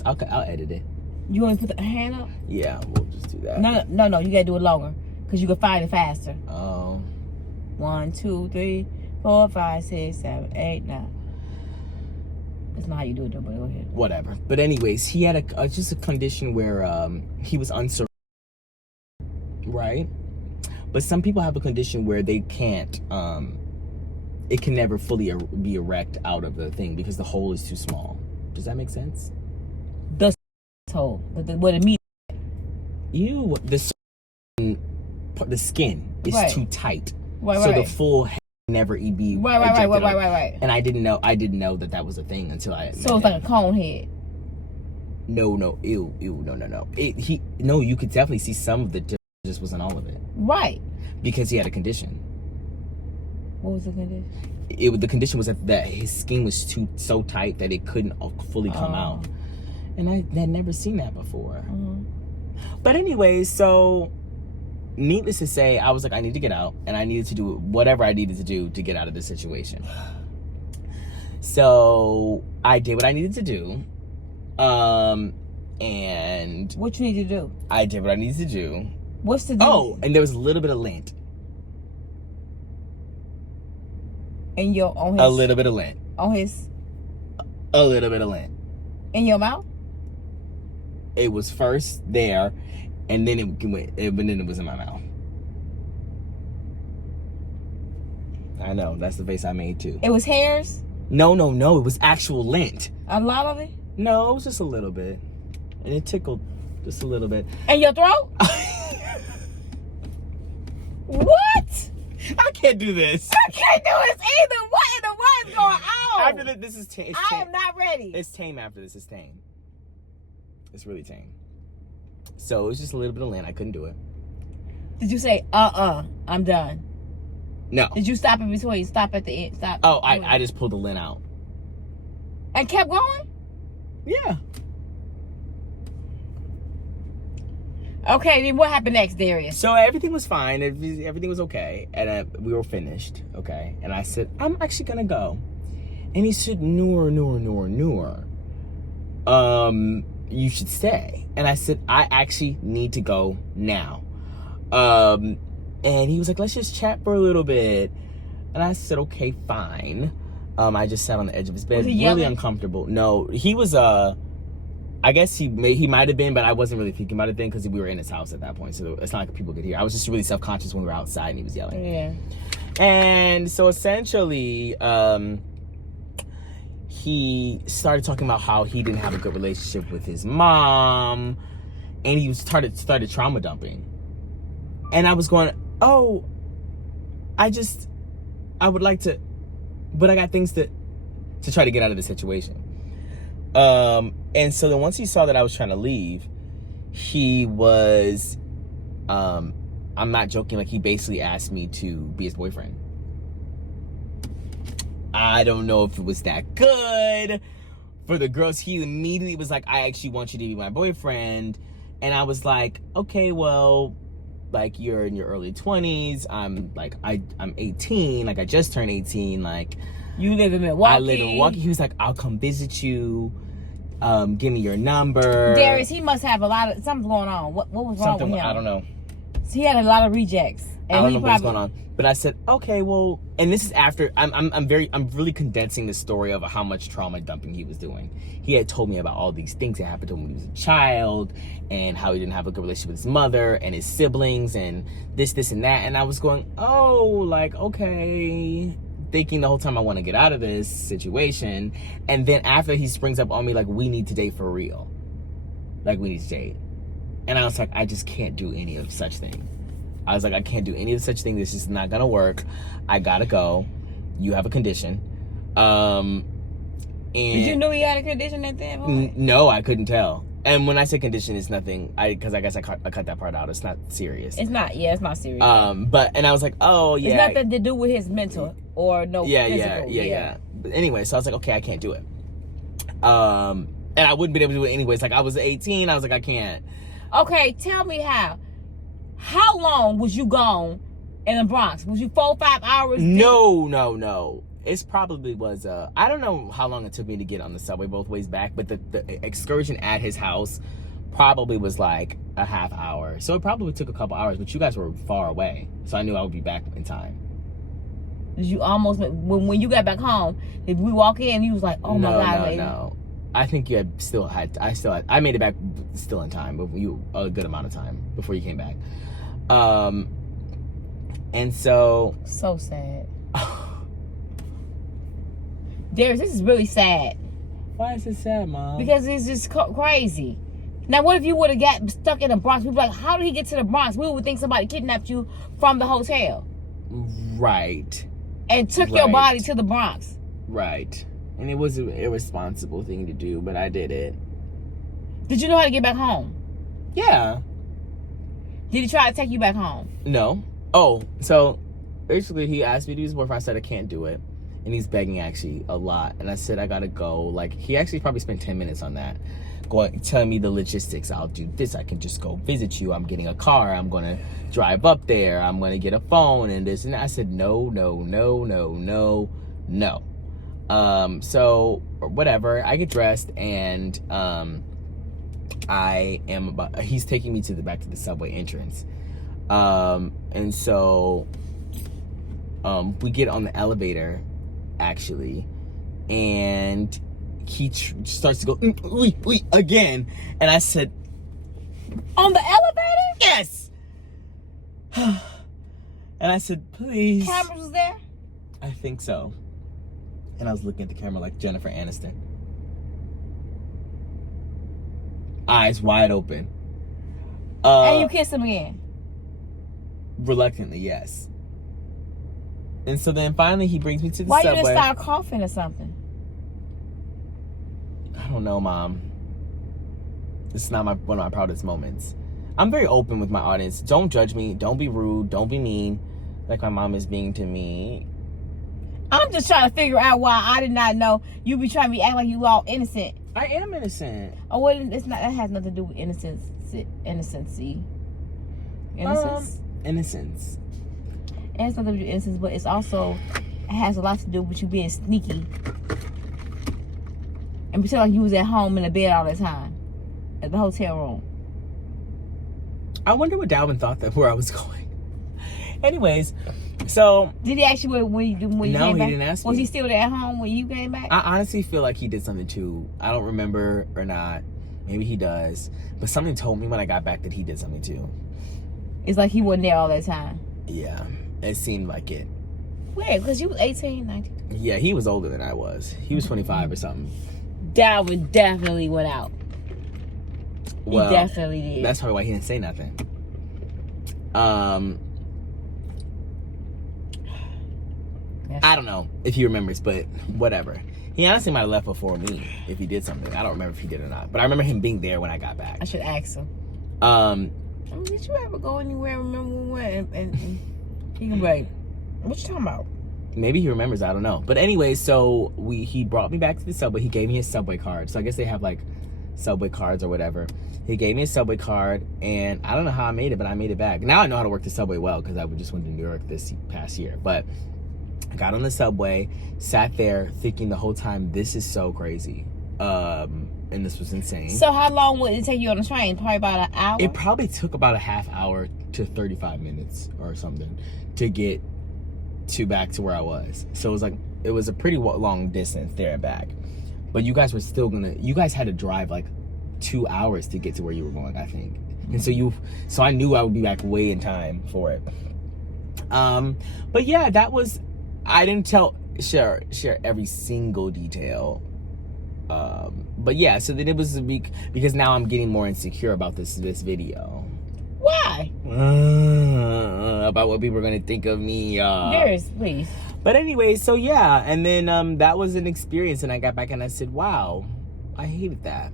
edit it. You want to put the hand up? Yeah, we'll just do that. No. You gotta do it longer because you can find it faster. Oh. 1, 2, 3, 4, 5, 6, 7, 8, 9. That's not how you do it though, but go ahead. Whatever. But anyways, he had just a condition where he was uncertain, right? But some people have a condition where they can't, it can never fully be erect out of the thing because the hole is too small. Does that make sense? The hole, what it means. The skin is Right. too tight. Right. So the full head can never be Right. And I didn't know that was a thing until I. So it's like a cone head. No, no, you could definitely see some of the. Just wasn't all of it. Right. Because he had a condition. What was the condition? The condition was that his skin was so tight that it couldn't fully come out. And I had never seen that before. But anyways, so needless to say, I was like, I need to get out, and I needed to do whatever I needed to do to get out of this situation. So I did what I needed to do. And what you need to do? I did what I needed to do. What's the do? Oh, and there was a little bit of lint. In your on his. A little bit of lint. On his. A little bit of lint. In your mouth. It was first there, and then it was in my mouth. I know, that's the face I made too. It was hairs? No, it was actual lint. A lot of it? No, it was just a little bit. And it tickled just a little bit. In your throat? What? I can't do this. I can't do this either. What in the world is going on? After this is tame. I am not ready. It's tame after this. It's tame. It's really tame. So it was just a little bit of land. I couldn't do it. Did you say, I'm done? No. Did you stop in between? Stop at the end? Stop. Oh, I just pulled the lint out. And kept going? Yeah. Okay, then what happened next, Darius? So everything was fine. Everything was okay. And we were finished. Okay. And I said, I'm actually going to go. And he said, newer. You should stay. And I said, I actually need to go now. And he was like, let's just chat for a little bit. And I said, okay, fine. I just sat on the edge of his bed, really uncomfortable. No, he was, I guess he might have been, but I wasn't really thinking about it then because we were in his house at that point. So it's not like people could hear. I was just really self-conscious when we were outside and he was yelling. Yeah. And so essentially, he started talking about how he didn't have a good relationship with his mom, and he started trauma dumping. And I was going, oh, I would like to, but I got things to try to get out of the situation. And so then once he saw that I was trying to leave, he was, I'm not joking, like he basically asked me to be his boyfriend. I don't know if it was that good for the girls. He immediately was like, I actually want you to be my boyfriend. And I was like, okay, well, like you're in your early 20s. I'm 18. Like I just turned 18. Like you live in Milwaukee. I live in Milwaukee. He was like, I'll come visit you. Give me your number. Darius, he must have something's going on. What was wrong with him? I don't know. He had a lot of rejects. And I don't know what's going on. But I said, okay, well, and this is after I'm really condensing the story of how much trauma dumping he was doing. He had told me about all these things that happened to him when he was a child, and how he didn't have a good relationship with his mother and his siblings, and this, and that. And I was going, oh, like, okay, thinking the whole time I want to get out of this situation. And then after he springs up on me, like, we need to date for real. Like, we need to date. And I was like, I just can't do any of such thing. I was like, I can't do any of such thing. This is not gonna work. I gotta go. You have a condition. And did you know he had a condition at that point? No, I couldn't tell. And when I say condition, it's nothing. Because I guess I cut that part out. It's not serious. It's not. Yeah, it's not serious. And I was like, oh yeah. It's nothing to do with his mental or no physical. Yeah. But anyway, so I was like, okay, I can't do it. And I wouldn't be able to do it anyways. Like I was 18. I was like, I can't. Okay, tell me how. How long was you gone in the Bronx? Was you 4 or 5 hours? No. It probably was, I don't know how long it took me to get on the subway both ways back, but the excursion at his house probably was like a half hour. So it probably took a couple hours, but you guys were far away. So I knew I would be back in time. Did you almost, when you got back home, did we walk in and you was like, oh my God, lady? No. I think I made it back still in time, but a good amount of time before you came back. And so sad. Darius, this is really sad. Why is it sad, Mom? Because it's just crazy. Now, what if you would have got stuck in the Bronx? We'd be like, how did he get to the Bronx? We would think somebody kidnapped you from the hotel. Right. And took your body to the Bronx. Right. And it was an irresponsible thing to do, but I did it. Did you know how to get back home? Yeah. Did he try to take you back home? No. Oh, so basically he asked me to do his boyfriend. I said I can't do it. And he's begging actually a lot. And I said I gotta go. Like, he actually probably spent 10 minutes on that. Telling me the logistics. I'll do this. I can just go visit you. I'm getting a car. I'm gonna drive up there. I'm gonna get a phone and this. And I said no. So whatever. I get dressed and he's taking me back to the subway entrance. And so we get on the elevator actually, and he starts to go again, and I said, on the elevator? Yes. And I said, please. Cameras was there? I think so. And I was looking at the camera like Jennifer Aniston. Eyes wide open. And you kissed him again? Reluctantly, yes. And so then finally he brings me to the Why subway. you didn't start coughing or something? I don't know, Mom. This is not one of my proudest moments. I'm very open with my audience. Don't judge me. Don't be rude. Don't be mean like my mom is being to me. I'm just trying to figure out why I did not know you be trying to be acting like you all innocent. I am innocent. Oh, well, it's not. That has nothing to do with innocence. Innocency. Innocence. Innocence. It has nothing to do with innocence, but it has a lot to do with you being sneaky and pretend like you was at home in the bed all the time at the hotel room. I wonder what Dalvin thought that where I was going. Anyways, so did he ask you when you came back? No, he didn't ask me. Was he still there at home when you came back? I honestly feel like he did something too. I don't remember or not. Maybe he does. But something told me when I got back that he did something too. It's like he wasn't there all that time. Yeah, it seemed like it. Weird, because you was 18, 19. Yeah, he was older than I was. He was 25 or something. Dalvin definitely went out. Well, he definitely did. That's probably why he didn't say nothing. I don't know if he remembers, but whatever. He honestly might have left before me if he did something. I don't remember if he did or not. But I remember him being there when I got back. I should ask him. Did you ever go anywhere? Remember when we went? And he can be like, what you talking about? Maybe he remembers. I don't know. But anyway, so he brought me back to the subway. He gave me his subway card. So I guess they have like subway cards or whatever. He gave me a subway card, and I don't know how I made it, but I made it back. Now I know how to work the subway well because I just went to New York this past year. But I got on the subway, sat there thinking the whole time, this is so crazy. And this was insane. So how long would it take you on the train? Probably about an hour? It probably took about a half hour to 35 minutes or something to get back to where I was. So it was a pretty long distance there and back. But you guys were still you guys had to drive like 2 hours to get to where you were going, I think. And so I knew I would be back way in time for it. But yeah, I didn't share every single detail. But yeah, so then it was a week because now I'm getting more insecure about this video. Why? About what people are gonna think of me. Darius, please. But anyway, so yeah, and then that was an experience, and I got back and I said, wow, I hated that.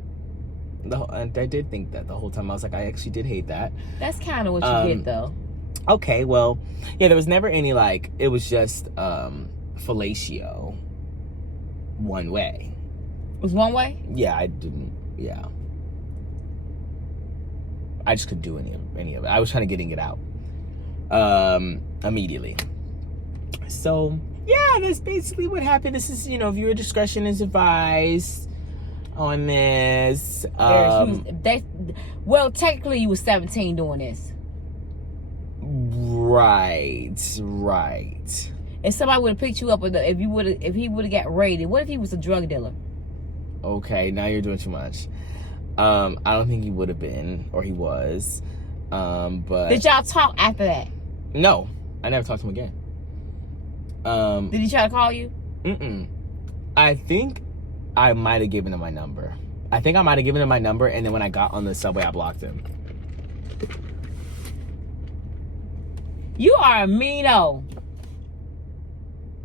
And I did think that the whole time. I was like, I actually did hate that. That's kind of what you did, though. Okay, well, yeah, there was never any it was just fellatio one way. It was one way? Yeah, I just couldn't do any of it. I was trying to get it out immediately. So yeah, that's basically what happened. This is, viewer discretion is advised on this. Well, technically you was 17 doing this. Right. If somebody would have picked you up, if he would have got raided, what if he was a drug dealer? Okay, now you're doing too much. I don't think he would have been, or he was. But did y'all talk after that? No, I never talked to him again. Did he try to call you? I think I might have given him my number. And then when I got on the subway, I blocked him. You are a meano.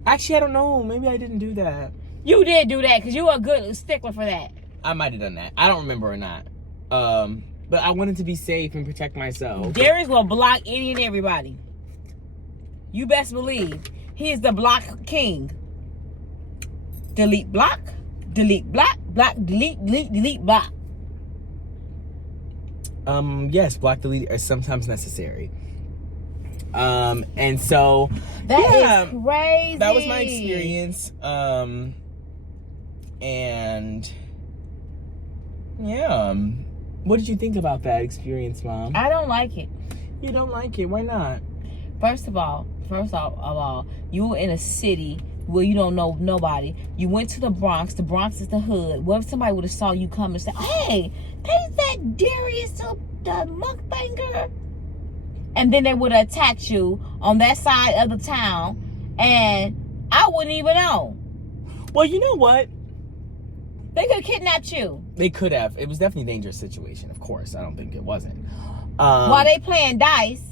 Actually, I don't know. Maybe I didn't do that. You did do that because you were a good stickler for that. I might have done that. I don't remember or not. But I wanted to be safe and protect myself. Darius will block any and everybody. You best believe. He is the block king. Delete block. Delete block. Block, delete block. Yes, block, delete are sometimes necessary. And so that is crazy. That was my experience. And yeah, what did you think about that experience, Mom? I don't like it. You don't like it? Why not? First of all, you were in a city where you don't know nobody. You went to the Bronx. The Bronx is the hood. What if somebody would have saw you come and said, hey, is that Darius the mukbanger? And then they would have attacked you on that side of the town, and I wouldn't even know. Well, you know what? They could have kidnapped you. They could have. It was definitely a dangerous situation, of course. I don't think it wasn't. While they playing dice.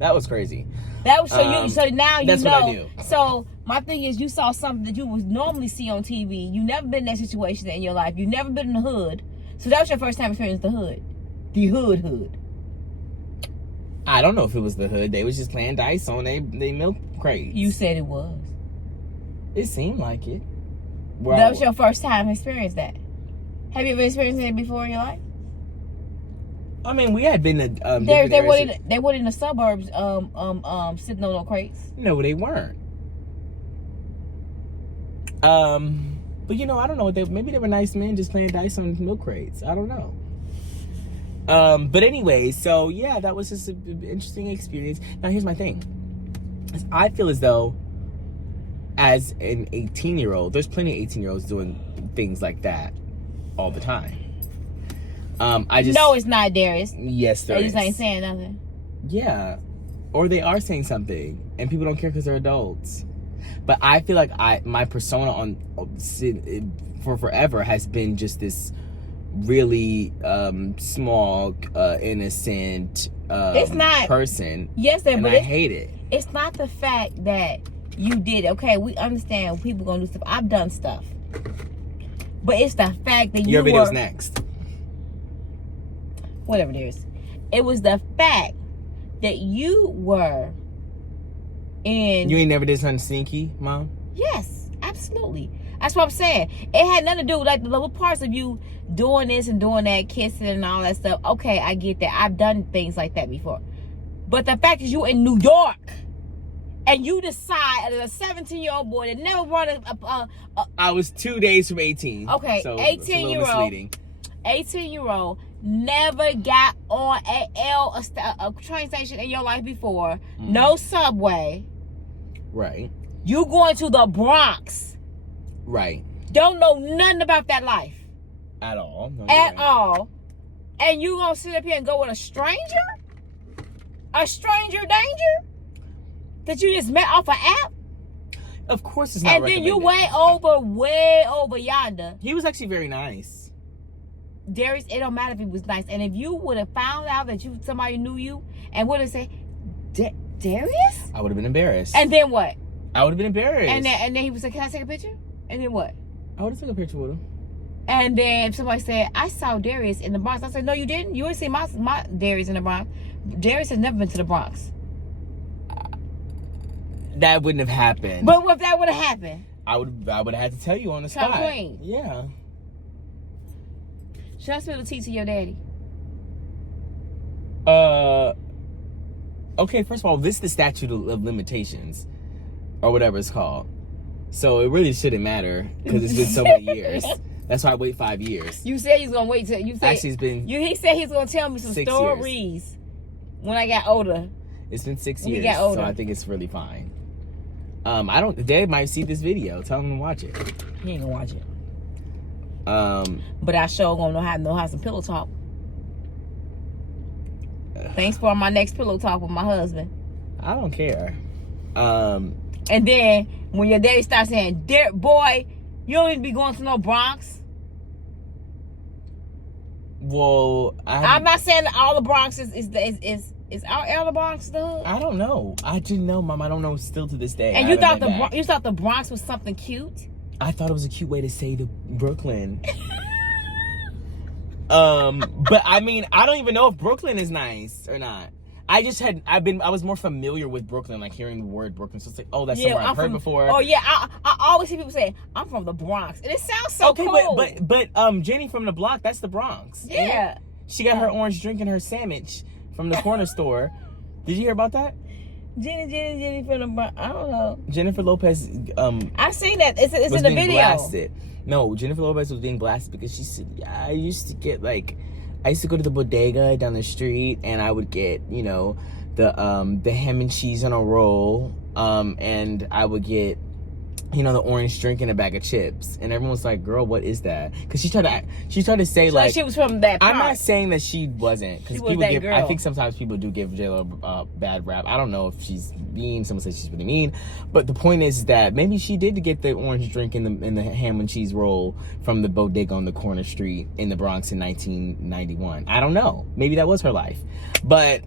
That was crazy. That was so now you that's know. what I knew. So my thing is, you saw something that you would normally see on TV. You never been in that situation in your life. You never been in the hood. So that was your first time experiencing the hood. The hood. I don't know if it was the hood. They was just playing dice on they milk crates. You said it was. It seemed like it. That was your first time experiencing that. Have you ever experienced it before in your life? I mean, we had been to they weren't in the suburbs sitting on no crates. No, they weren't. But you know, I don't know. Maybe they were nice men just playing dice on milk crates. I don't know. But anyway, so yeah, that was just an interesting experience. Now here's my thing. I feel as though as an 18-year-old, there's plenty of 18-year-olds doing things like that all the time. No, it's not, Darius. Yes, there is. They just ain't saying nothing. Yeah. Or they are saying something and people don't care because they're adults. But I feel like my persona for forever has been just this really small, innocent it's not, person. Yes, and I hate it. It's not the fact that you did it. Okay, we understand people gonna do stuff. I've done stuff. But it's the fact that your video's next. Whatever it is. It was the fact that you were in... You ain't never did something sneaky, Mom? Yes, absolutely. That's what I'm saying. It had nothing to do with like the little parts of you doing this and doing that, kissing and all that stuff. Okay, I get that. I've done things like that before. But the fact is you in New York and you decide as a 17-year-old boy that never brought I was 2 days from 18. Okay, so 18-year-old never got on a train station in your life before. No subway. Right. You going to the Bronx. Right. Don't know nothing about that life. At all. No, At all. And you gonna sit up here and go with a stranger? A stranger danger? That you just met off an app? Of course it's not and then you way over yonder. He was actually very nice. Darius, it don't matter if he was nice. And if you would have found out that somebody knew you and would have said, Darius? I would have been embarrassed. And then what? I would have been embarrassed. And then he was like, can I take a picture? And then what? I would have taken a picture with him. And then somebody said, I saw Darius in the Bronx. I said, no, you didn't. You didn't see my Darius in the Bronx. Darius has never been to the Bronx. That wouldn't have happened. But if that would have happened? I would have had to tell you on the spot. Queen. Yeah. Should I spill the tea to your daddy? Okay, first of all, this is the statute of limitations. Or whatever it's called. So it really shouldn't matter. Because it's been so many years. That's why I wait 5 years. You said he's going to wait till... You said, actually, it's been... He said he's going to tell me some stories when I got older. It's been 6 when years. Got older. So I think it's really fine. Dad might see this video. Tell him to watch it. He ain't gonna watch it. But I sure gonna know how some pillow talk. Thanks for my next pillow talk with my husband. I don't care. And then when your daddy starts saying, boy, you don't need to be going to no Bronx. Well, I'm not saying that all the Bronx is all the Bronx the hood? I don't know. I didn't know, Mom. I don't know still to this day. And you thought the Bronx was something cute? I thought it was a cute way to say to Brooklyn. But I mean, I don't even know if Brooklyn is nice or not. I was more familiar with Brooklyn, like hearing the word Brooklyn. So it's like, oh, that's somewhere I've heard before. Oh yeah, I always hear people say, I'm from the Bronx. And it sounds so cool. But Jenny from the block, that's the Bronx. Yeah. She got her orange drink and her sandwich from the corner store. Did you hear about that? Jenny from the Bronx. I don't know. Jennifer Lopez. I seen that. It's in the video. Blasted. No, Jennifer Lopez was being blasted because she said, "Yeah, I used to go to the bodega down the street, and I would get, the ham and cheese on a roll, and I would get, the orange drink and a bag of chips." And everyone was like, "Girl, what is that?" Because she tried to say so she was from that part. I'm not saying that she wasn't, because I think sometimes people do give J-Lo a bad rap. I don't know if she's mean. Someone says she's really mean, but the point is that maybe she did get the orange drink and the ham and cheese roll from the bodega on the corner street in the Bronx in 1991. I don't know. Maybe that was her life, but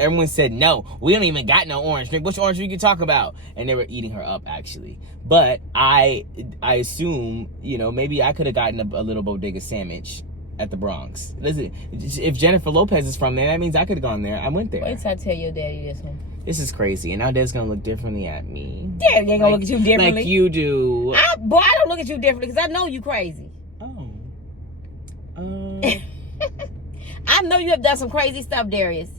everyone said, no, we don't even got no orange drink. Which orange drink you talk about? And they were eating her up, actually. But I assume, you know, maybe I could have gotten a little bodega sandwich at the Bronx. Listen, if Jennifer Lopez is from there, that means I could have gone there. I went there. Wait till I tell your daddy this one. This is crazy. And now Dad's going to look differently at me. Daddy ain't going to look at you differently. Like you do. Boy, I don't look at you differently because I know you crazy. Oh. I know you have done some crazy stuff, Darius.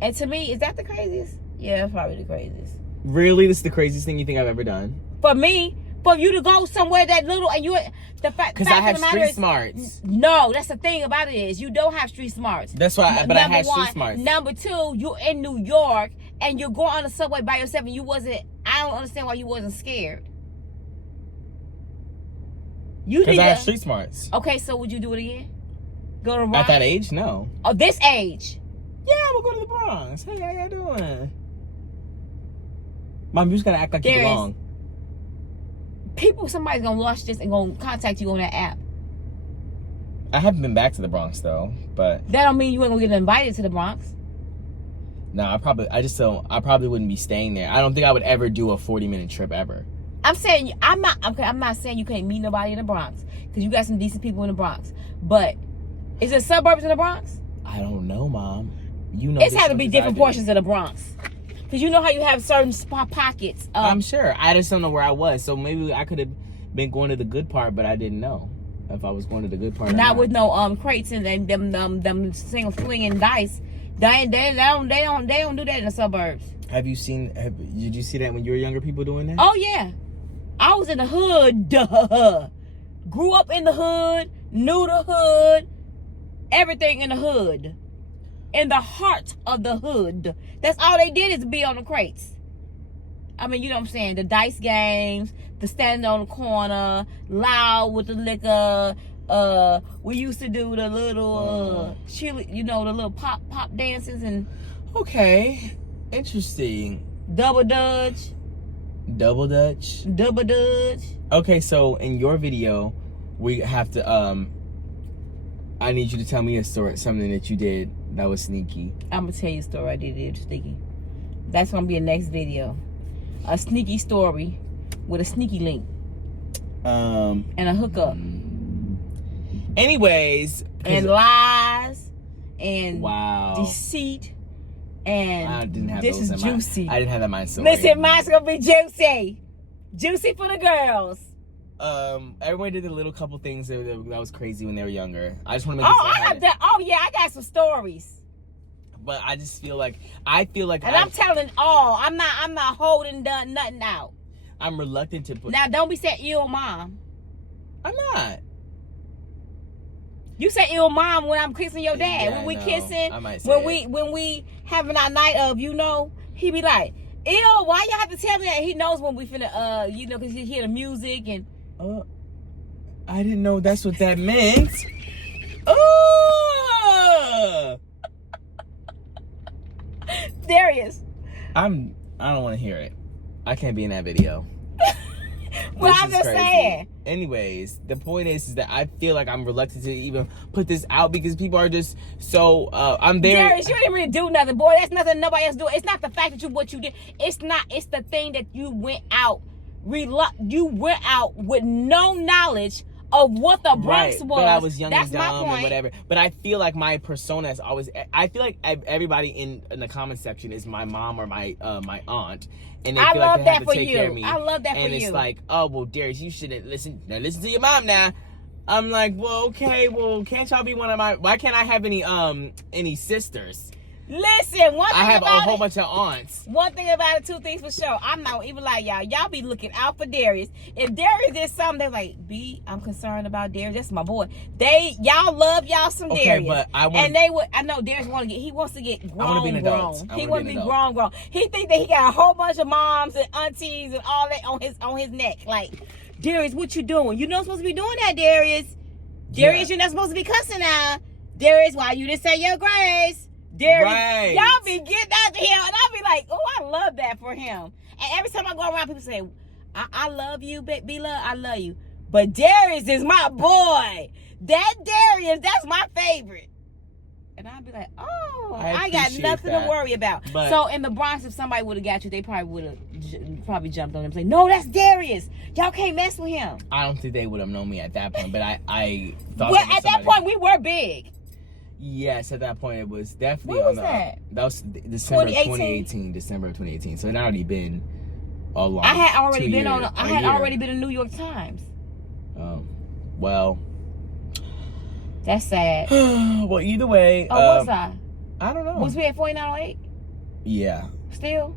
And to me, is that the craziest? Yeah, that's probably the craziest. Really? This is the craziest thing you think I've ever done? For me, for you to go somewhere that little and you... Because I have street smarts. No, that's the thing about it is you don't have street smarts. That's why, but I had street smarts. Number two, you're in New York and you're going on the subway by yourself and you wasn't... I don't understand why you wasn't scared. Because I have street smarts. Okay, so would you do it again? Go to the Bronx? At that age? No. Oh, this age? Yeah, we'll go to the Bronx. Hey, how y'all doing? Mom, you just gotta act like you belong. Somebody's gonna watch this and gonna contact you on that app. I haven't been back to the Bronx though, but that don't mean you ain't gonna get invited to the Bronx. No, I probably wouldn't be staying there. I don't think I would ever do a 40-minute trip ever. I'm not saying you can't meet nobody in the Bronx because you got some decent people in the Bronx. But is there suburbs in the Bronx? I don't know, Mom. You know, it's had to be different portions of the Bronx. Because you know how you have certain pockets. I'm sure. I just don't know where I was. So maybe I could have been going to the good part, but I didn't know if I was going to the good part. Not with no crates and them single flinging dice. They don't do that in the suburbs. Did you see that when you were younger, people doing that? Oh yeah, I was in the hood. Duh. Grew up in the hood, knew the hood, everything in the hood. In the heart of the hood. That's all they did is be on the crates. I mean, you know what I'm saying? The dice games, the standing on the corner, loud with the liquor. We used to do the little chili, the little pop dances and. Okay, interesting. Double Dutch. Double Dutch. Okay, so in your video, we have to I need you to tell me a story, something that you did that was sneaky. I'm gonna tell you a story I did sneaky. That's gonna be a next video. A sneaky story with a sneaky link. And a hookup. Anyways. And lies and deceit. And I didn't have this those is juicy. I didn't have that mind story. Listen, mine's gonna be juicy. Juicy for the girls. Everyone did a little couple things that was crazy when they were younger. I just want to make I got some stories. But I just feel like I'm telling all. I'm not holding nothing out. I'm reluctant to put. Now don't be saying ill mom. I'm not. You say ill mom when I'm kissing your dad. Yeah, when we no, kissing, I might say when we having our night of, he be like, ew, why y'all have to tell me that? He knows when we finna because he hear the music and. I didn't know that's what that meant. Darius. I don't want to hear it. I can't be in that video. Well, I'm just saying. Anyways, the point is that I feel like I'm reluctant to even put this out because people are just so. I'm there. Darius, you didn't really do nothing, boy. That's nothing nobody else do. It's not the fact that what you did. It's the thing that you went out. You went out with no knowledge of what the Bronx was. But I was young and dumb my point. and whatever. But I feel like my persona is always. I feel like everybody in the comment section is my mom or my aunt, and they feel like they have to take care of me. I love that for you. And it's like, oh well, Darius, you shouldn't listen. Now listen to your mom now. I'm like, well, okay, well, can't y'all be one of my? Why can't I have any sisters? Listen, one thing I have about a whole bunch of aunts. One thing about it, two things for sure. I'm not even like y'all. Y'all be looking out for Darius. If Darius did something, they're like, B, I'm concerned about Darius. That's my boy. Y'all love y'all some Darius. But I know Darius wants to get grown. I want to be an adult. He wants to be grown. He think that he got a whole bunch of moms and aunties and all that on his neck. Like, Darius, what you doing? You're not supposed to be doing that, Darius. Darius, you're not supposed to be cussing now. Darius, why you didn't say your grace? Darius, y'all be getting out to him, and I'll be like, oh, I love that for him. And every time I go around, people say, I love you, baby, love, I love you. But Darius is my boy. That Darius, that's my favorite. And I'd be like, oh, I I got appreciate nothing that. to worry about. But- so in the Bronx, if somebody would have got you, they probably would have jumped on him and said, no, that's Darius. Y'all can't mess with him. I don't think they would have known me at that point, but I thought. Well, at that point, we were big. Yes, at that point it was definitely When on was the. that? That was December 2018? December of 2018. So it had already been a long. I had already 2 been years, I had already been in New York Times. Well. That's sad. Well, either way. Oh, was I? I don't know. Was we at 4908? Yeah. Still?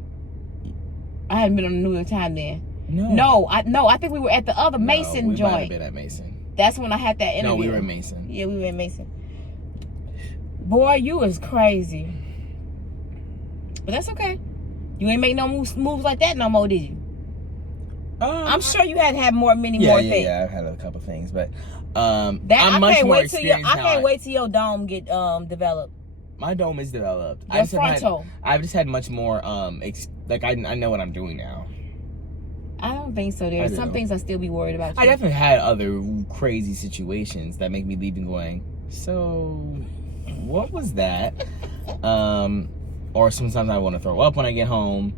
I hadn't been on the New York Times then. No. I think we were at the other Mason we joint. might have been at Mason. That's when I had that interview. No, we were in Mason. Yeah, we were in Mason. Boy, you was crazy. But that's okay. You ain't make no moves like that no more, did you? I'm sure you had to have many more things. Yeah, I've had a couple things, but I I'm much can't more wait till experienced now. I can't wait till your dome get developed. My dome is developed. Your frontal. I've just had much more I know what I'm doing now. I don't think so. There's some things I still be worried about. I definitely had other crazy situations that make me leave and going, so what was that? Or sometimes I want to throw up when I get home.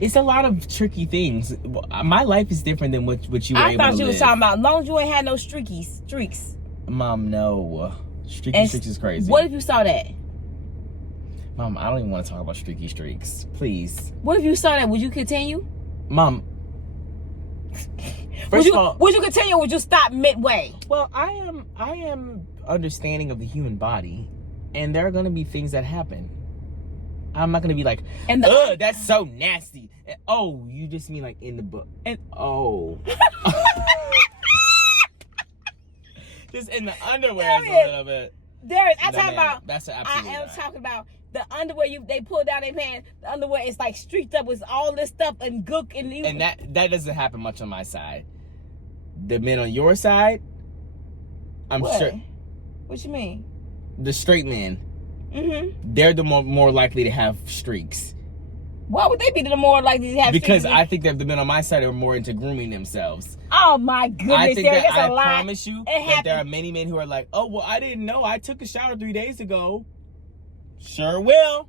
It's a lot of tricky things. My life is different than what you were able to live. I thought you was talking about as long as you ain't had no streaks. Mom, no. Streaks is crazy. What if you saw that? Mom, I don't even want to talk about streaky streaks. Please. What if you saw that? Would you continue? Mom. First of all, would you continue or would you stop midway? Well, I am understanding of the human body, and there are going to be things that happen. I'm not going to be like, ugh, that's so nasty. And, oh, you just mean like in the book. And oh. Just in the underwear is a little bit. Darius, I'm talking about. That's an I am talking about the underwear they pull down their pants. The underwear is like streaked up with all this stuff and gook and that doesn't happen much on my side. The men on your side, I'm sure. What you mean? The straight men. Mm-hmm. They're the more likely to have streaks. Why would they be the more likely to have streaks? Because I think that the men on my side are more into grooming themselves. Oh my goodness! I think that I a lot. promise you that there are many men who are like, oh well, I didn't know. I took a shower 3 days ago. Sure will.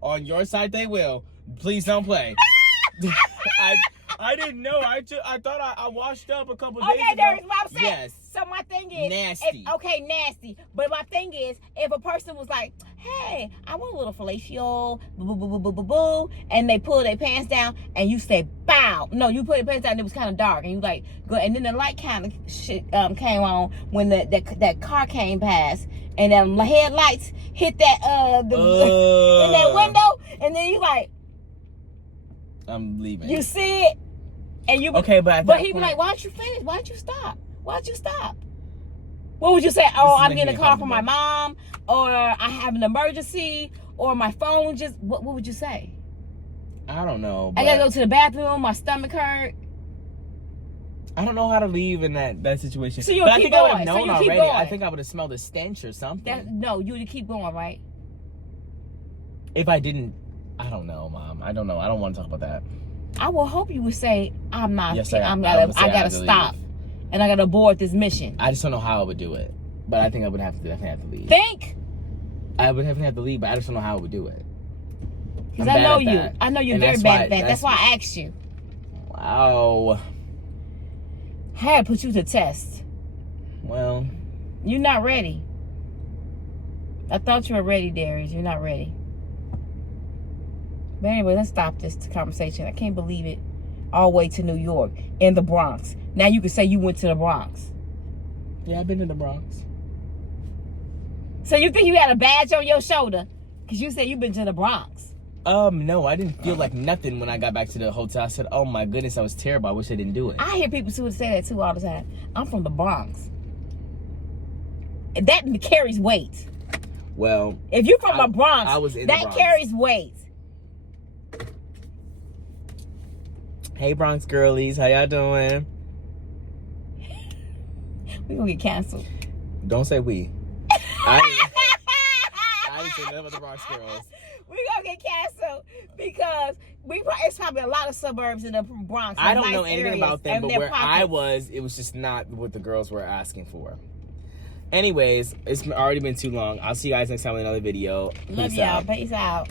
On your side, they will. Please don't play. I didn't know. I thought I washed up a couple days ago. Okay, there's what I'm saying. Yes. So my thing is nasty. Nasty. But my thing is, if a person was like, "Hey, I want a little fellatio," boo, and they pull their pants down, and you say, "Bow." No, you put your pants down, and it was kind of dark, and you like go, and then the light kind of came on when that car came past, and the headlights hit that in that window, and then you like, I'm leaving. You see it. And you okay, but he be like, why don't you finish? Why'd you stop? What would you say? Oh, I'm getting a call from my mom, or I have an emergency, or my phone just. What would you say? I don't know. I gotta go to the bathroom. My stomach hurt. I don't know how to leave in that situation. So but I think I would have going. known So already. going. I think I would have smelled a stench or something. No, you would keep going, right? If I didn't, I don't know, Mom. I don't know. I don't want to talk about that. I will hope you would say, I'm not. Yes, I gotta stop, and I gotta abort this mission. I just don't know how I would do it, but I think I would definitely have to leave. Think. I would definitely have to leave, but I just don't know how I would do it. Because I know you. I know you're very bad at that. That's why I asked you. Wow. I had to put you to test. Well. You're not ready. I thought you were ready, Darius. You're not ready. But anyway, let's stop this conversation. I can't believe it. All the way to New York, in the Bronx. Now you can say you went to the Bronx. Yeah, I've been to the Bronx. So you think you had a badge on your shoulder? Because you said you've been to the Bronx. No, I didn't feel like nothing when I got back to the hotel. I said, oh my goodness, that was terrible. I wish I didn't do it. I hear people who say that too all the time. I'm from the Bronx. That carries weight. Well, if you're from the Bronx, that carries weight. Hey, Bronx girlies, how y'all doing? We gonna get canceled. Don't say we. I didn't say none of the Bronx girls. We gonna get canceled because it's probably a lot of suburbs in the Bronx. I don't know anything about them, but where I was, it was just not what the girls were asking for. Anyways, it's already been too long. I'll see you guys next time with another video. Love Peace y'all. out. Peace out.